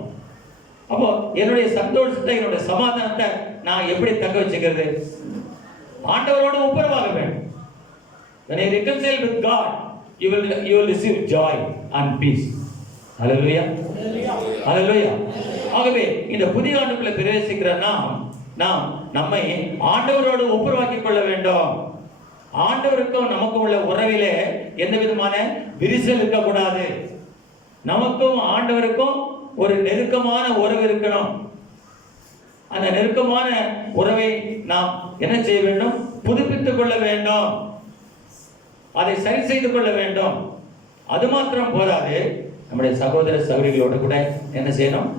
அப்போ என்னுடைய சந்தோஷத்தை, என்னுடைய சமாதானத்தை நான் எப்படி தக்க வச்சுக்கிறது? ஆண்டவரோடு ஒப்புரவாக வேண்டும். When you reconcile with God, you will receive joy and peace. Hallelujah. Hallelujah. ஆகவே இந்த புதிய ஆண்டுக்குள்ள பிரவேசிக்கிற நாம் நம்மை ஆண்டவரோடு ஒப்புரவாக்கிக் கொள்ள வேண்டும். ஆண்டவருக்கும் நமக்கும் உள்ள உறவிலே எந்த விதமான விரிசல் இருக்கக்கூடாது. நமக்கும் ஆண்டவருக்கும் ஒரு நெருக்கமான உறவு இருக்கணும். அந்த நெருக்கமான உறவை நாம் என்ன செய்ய வேண்டும்? புதுப்பித்துக் கொள்ள வேண்டும், அதை சரி செய்து கொள்ள வேண்டும். அது மாத்திரம் போதாது, நம்முடைய சகோதர சகோதரிகளோடு கூட என்ன செய்யணும்?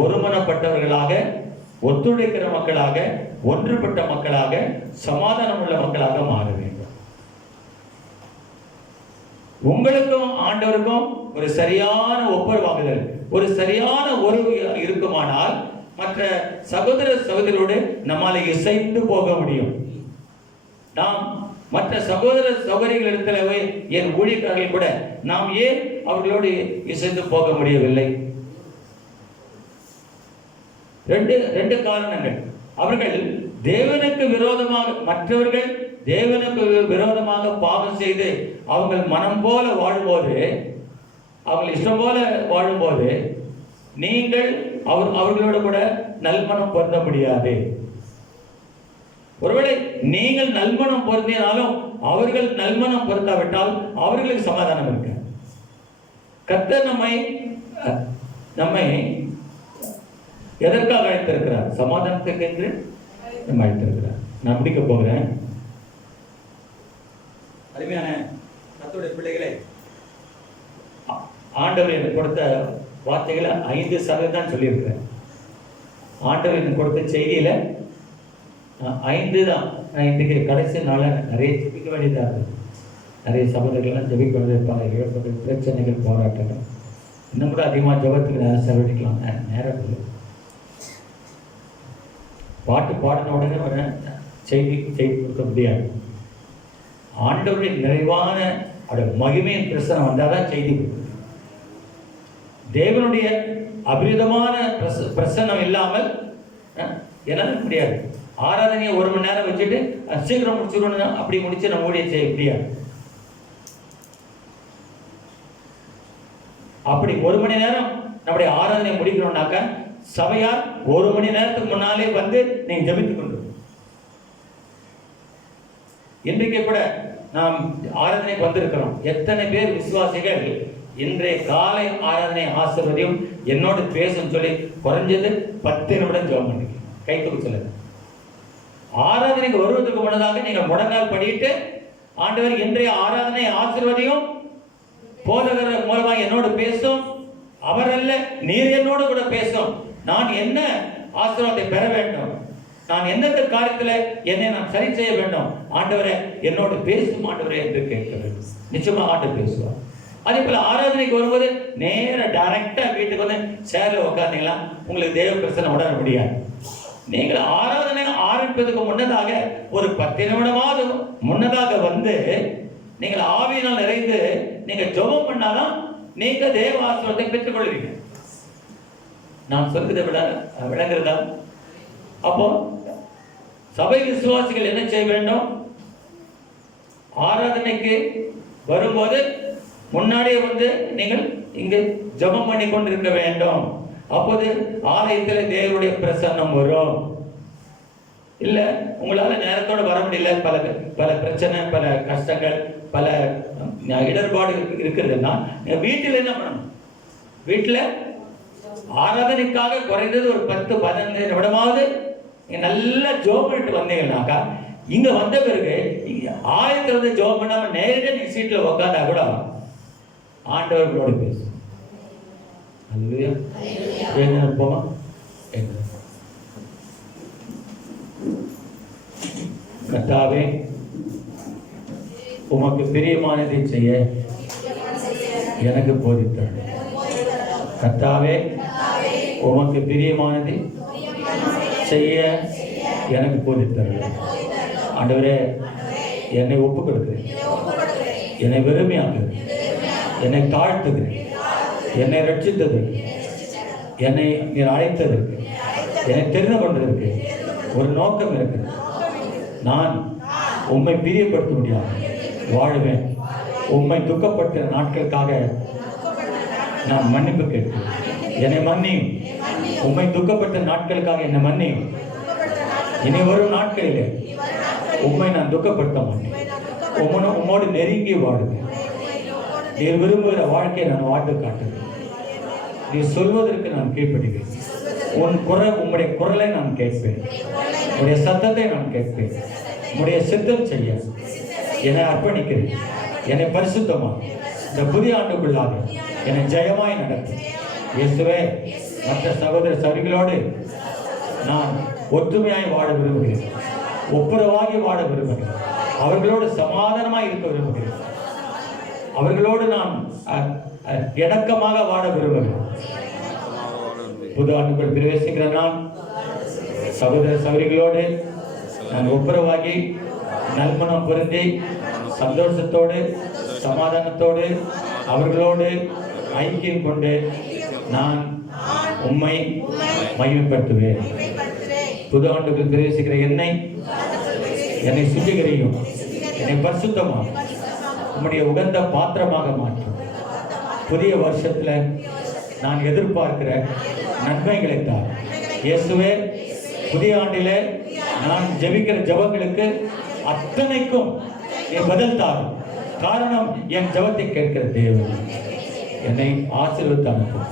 ஒருமனப்பட்டவர்களாக, ஒத்துழைக்கிற மக்களாக, ஒன்றுபட்ட மக்களாக, சமாதானம் உள்ள மக்களாக மாற வேண்டும். உங்களுக்கும் ஆண்டவருக்கும் ஒரு சரியான ஒப்புரவாகுதல், ஒரு சரியான உறவு இருக்குமானால் மற்ற சகோதர சகோதரியோடு நம்மால இசைந்து போக முடியும். நாம் மற்ற சகோதர சகோதரிகளிடத்துல என் ஊழியக்காரர்கள் கூட நாம் ஏன் அவர்களோடு இசைந்து போக முடியவில்லை? ரெண்டு காரணங்கள். அவர்கள் தேவனுக்கு விரோதமாக, மற்றவர்கள் தேவனுக்கு விரோதமாக பாவம் செய்து அவங்க மனம் போல வாழும்போது, அவங்க இஷ்டம் போல வாழும்போது நீங்கள் அவர்களோடு கூட நல்மனம் பொருந்த முடியாது. ஒருவேளை நீங்கள் நல்மனம் பொருந்தினாலும் அவர்கள் நல்மனம் பொருந்தாவிட்டால் அவர்களுக்கு சமாதானம் இருக்கு. கர்த்தர் நம்மை எதற்காக அழைத்திருக்கிறார்? சமாதானத்துக்கு என்று நம்ம அழைத்திருக்கிறார். நான் முடிக்க போகிறேன். அருமையான கர்த்தருடைய பிள்ளைகளை, ஆண்டவர் எனக்கு கொடுத்த வார்த்தைகளை 5% சொல்லியிருக்கிறேன். ஆண்டவர் எனக்கு கொடுத்த செய்தியில 5 தான். நான் இன்றைக்கு கடைசி நாளில் நிறைய ஜெபிக்க வேண்டியதாக இருக்குது. நிறைய சகோதரர்கள்லாம் ஜெபிக்க வேண்டியிருப்பாங்க. இழப்புகள், பிரச்சனைகள், போராட்டங்கள். இன்னும் கூட அதிகமாக ஜெபத்துக்கு நேரம் செலவழிக்கலாம். நேரம் இல்லை. பாட்டு பாடின உடனே செய்தி கொடுக்க முடியாது. ஆண்டவருடைய நிறைவான மகிமையின் பிரசனம் வந்தால் தான் செய்தி. தேவனுடைய அபிரிதமான பிரசன்னம் இல்லாமல் என்னால முடியாது. ஆராதனையை 1 மணி நேரம் வச்சுட்டு சீக்கிரம் முடிச்சுடணும், அப்படி முடிச்சு நம்ம ஊழியம் செய்ய முடியாது. அப்படி 1 மணி நேரம் நம்முடைய ஆராதனை முடிக்கணும்னாக்க சபையார் 1 மணி நேரத்துக்கு முன்னாலே வந்து நீங்க ஜெபித்துக் கொண்டு. இன்றைக்கு கூட நாம் ஆராதனைக்கு வந்திருக்கிறோம். எத்தனை பேர் விசுவாசிகள் இன்றைய காலை ஆராதனை ஆசீர்வதியும் என்னோடு பேசும் சொல்லி குறைஞ்சது 10 நிமிடம் ஜெபம் பண்ணிக்க கை தூக்க சொல்லுங்க. ஆராதனைக்கு வருவதற்கு முன்னதாக நீங்கள் முடங்கால் படிட்டு, ஆண்டவர் இன்றைய ஆராதனை ஆசீர்வதியும், போதகர் மூலமாக என்னோடு பேசும், அவர் அல்ல நீர் என்னோடு கூட பேசும், நான் என்ன ஆசீர்வாதத்தை பெற வேண்டும், நான் எந்தெந்த காரியத்தில் என்னை நான் சரி செய்ய வேண்டும், ஆண்டவரே என்னோடு பேசும் ஆண்டவரே என்று கேட்க வேண்டும். நிச்சயமாக ஆண்டவர் பேசுவார். அதே போல ஆராதனைக்கு வரும்போது நேர டைரக்டா வீட்டுக்கு வந்து சேர்ல உட்காந்தீங்களா உங்களுக்கு தேவ பிரசனை உணர முடியாது. நீங்கள் ஆராதனை ஆரம்பிப்பதற்கு முன்னதாக ஒரு 10 நிமிடமாவது முன்னதாக வந்து நீங்கள் ஆவியினால் நிறைந்து நீங்க ஜெபம் பண்ணாதான் நீங்க தேவ ஆசீர்வாதத்தை பெற்றுக் கொள்வீங்க. நான் சொல்றது விளங்குறதா? அப்போ சபை விசுவாசிகள் என்ன செய்ய வேண்டும்? ஆராதனைக்கு வரும்போது முன்னாடியே வந்து நீங்கள் இங்கு ஜெபம் பண்ணி கொண்டிருக்க வேண்டும். அப்போது ஆலயத்தில் தேவனுடைய பிரசன்னம் வரும். இல்ல உங்களால நேரத்தோட வர முடியல, பல பிரச்சனை, பல கஷ்டங்கள், பல இடர்பாடு இருக்கிறதுன்னா வீட்டில் என்ன பண்ணணும்? வீட்டில் ஆராதனைக்காக குறைந்தது ஒரு 10-15 நிமிடமாவது நல்லா ஜெபம் பண்ணிட்டு வந்தீங்கன்னாக்கா, இங்க வந்த பிறகு ஆயத்துல வந்து ஜெபம் பண்ணாம நேரடியாக நீங்க சீட்ல உட்காந்தா கூட ஆண்டவர்களோடு பேசும். அல்லேலூயா. போமா கர்த்தாவே, உமக்கு பிரியமானதை செய்ய எனக்கு போதித்தார். கர்த்தாவே, உமக்கு பிரியமானதை செய்ய எனக்கு போதித்தார். ஆண்டவரே, என்னை ஒப்பு கொடுக்கிறேன், என்னை வெறுமையாக்குகிறேன், என்னை தாழ்த்துகிறேன், என்னை ரட்சித்ததற்கு, என்னை நீர் அழைத்ததற்கு, என்னை தெரிந்து கொண்டதற்கு ஒரு நோக்கம் இருக்கிறது. நான் உம்மை பிரியப்படுத்த முடியாது வாழுவேன். உம்மை துக்கப்பட்ட நாட்களுக்காக நான் மன்னிப்பு கேட்கிறேன். என்னை மன்னியும். உம்மை துக்கப்பட்ட நாட்களுக்காக என்னை மன்னியும். இனி வரும் நாட்களிலே உம்மை நான் துக்கப்படுத்த மாட்டேன். உம்மோடு நெருங்கி வாழுவேன். நீர் விரும்புகிற வாழ்க்கையை நான் வாழ்ந்து காட்டுவேன். நீ சொல்வதற்கு நான் கீழ்ப்படுவேன். உம்முடைய குரலை நான் கேட்பேன். உடைய சத்தத்தை நான் கேட்பேன். உடைய சித்தம் செய்ய என்னை அர்ப்பணிக்கிறேன். என்னை பரிசுத்தமாக இந்த புதிய ஆண்டுக்குள்ளாக என்னை ஜெயமாய் நடக்கும். இயேசுவே, மற்ற சகோதர சகோதரிகளோடு நான் ஒற்றுமையாய் வாழ விரும்புகிறேன். ஒப்புரவாகி வாழ விரும்புகிறேன். அவர்களோடு சமாதானமாய் இருக்க விரும்புகிறேன். அவர்களோடு நான் இணக்கமாக வாழ விரும்புகிறேன். புது ஆண்டுக்குள் பிரவேசிக்கிற நான் சகோதர சகோதரிகளோடு நான் ஒப்புரவாகி நல்மனம் பொருந்தி சந்தோஷத்தோடு சமாதானத்தோடு அவர்களோடு ஐக்கியம் கொண்டு நான் உம்மை மகிமைப்படுத்துவேன். புது ஆண்டுக்குள் பிரவேசிக்கிற என்னை சுத்திகரியும், என்னை பரிசுத்தமாக உம்முடைய உகந்த பாத்திரமாக மாற்றும். புதிய வருஷத்துல நான் எதிர்பார்க்கிற நன்மைகளை தான் இயேசுவே. புதிய ஆண்டிலே நான் ஜெபிக்கிற ஜெபங்களுக்கு அத்தனைக்கும் நீ பதில் தாரும். காரணம், என் ஜெபத்தை கேட்கிற தேவன் என்னை ஆசீர்வதித்து அனுப்பும்.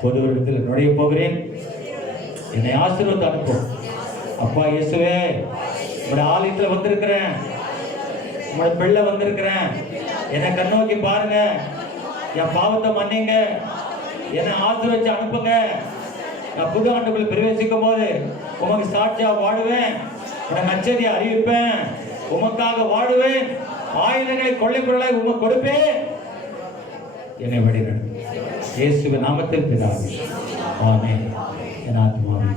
பொது இடத்தில் நுழைய போகிறேன். என்னை ஆசீர்வதித்து அனுப்பும். அப்பா இயேசுவே, உங்களுடைய ஆலயத்தில் வந்திருக்கிறேன், உங்களோட பிள்ளை வந்திருக்கிறேன். என்னை கண்ணோக்கி பாருங்க, என் பாவத்தை மன்னிங்க, என்னை ஆசீர்வதிச்சு அனுப்புங்க. நான் புது ஆண்டுக்குள் பிரவேசிக்கும் போது உமக்கு சாட்சியா வாழுவேன். உன நச்சரியை அறிவிப்பேன். உமக்காக வாழுவேன். ஆயுதங்களை கொள்ளை பொருளை உமக்கு கொடுப்பேன். என்னை வழி நடத்தும். இயேசுவின் நாமத்தில் பிதாவே, ஆமென். என் ஆத்மாவே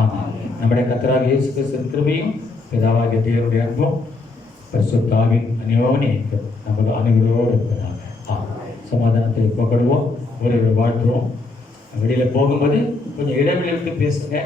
ஆமென். நம்முடைய கர்த்தராகிய இயேசு கிறிஸ்துவின் கிருபையும் பிதாவாகிய தேவனுடைய அன்பும் பரிசுத்த ஆவியின் அந்யோன்யம் நமது அனைவரோடு இருப்பதாக. சமாதானத்தை பகிர்வோம், ஒருவர் வாழ்த்துவோம். வெளியில போகும்போது கொஞ்சம் இடைவெளி விட்டு பேசுங்க.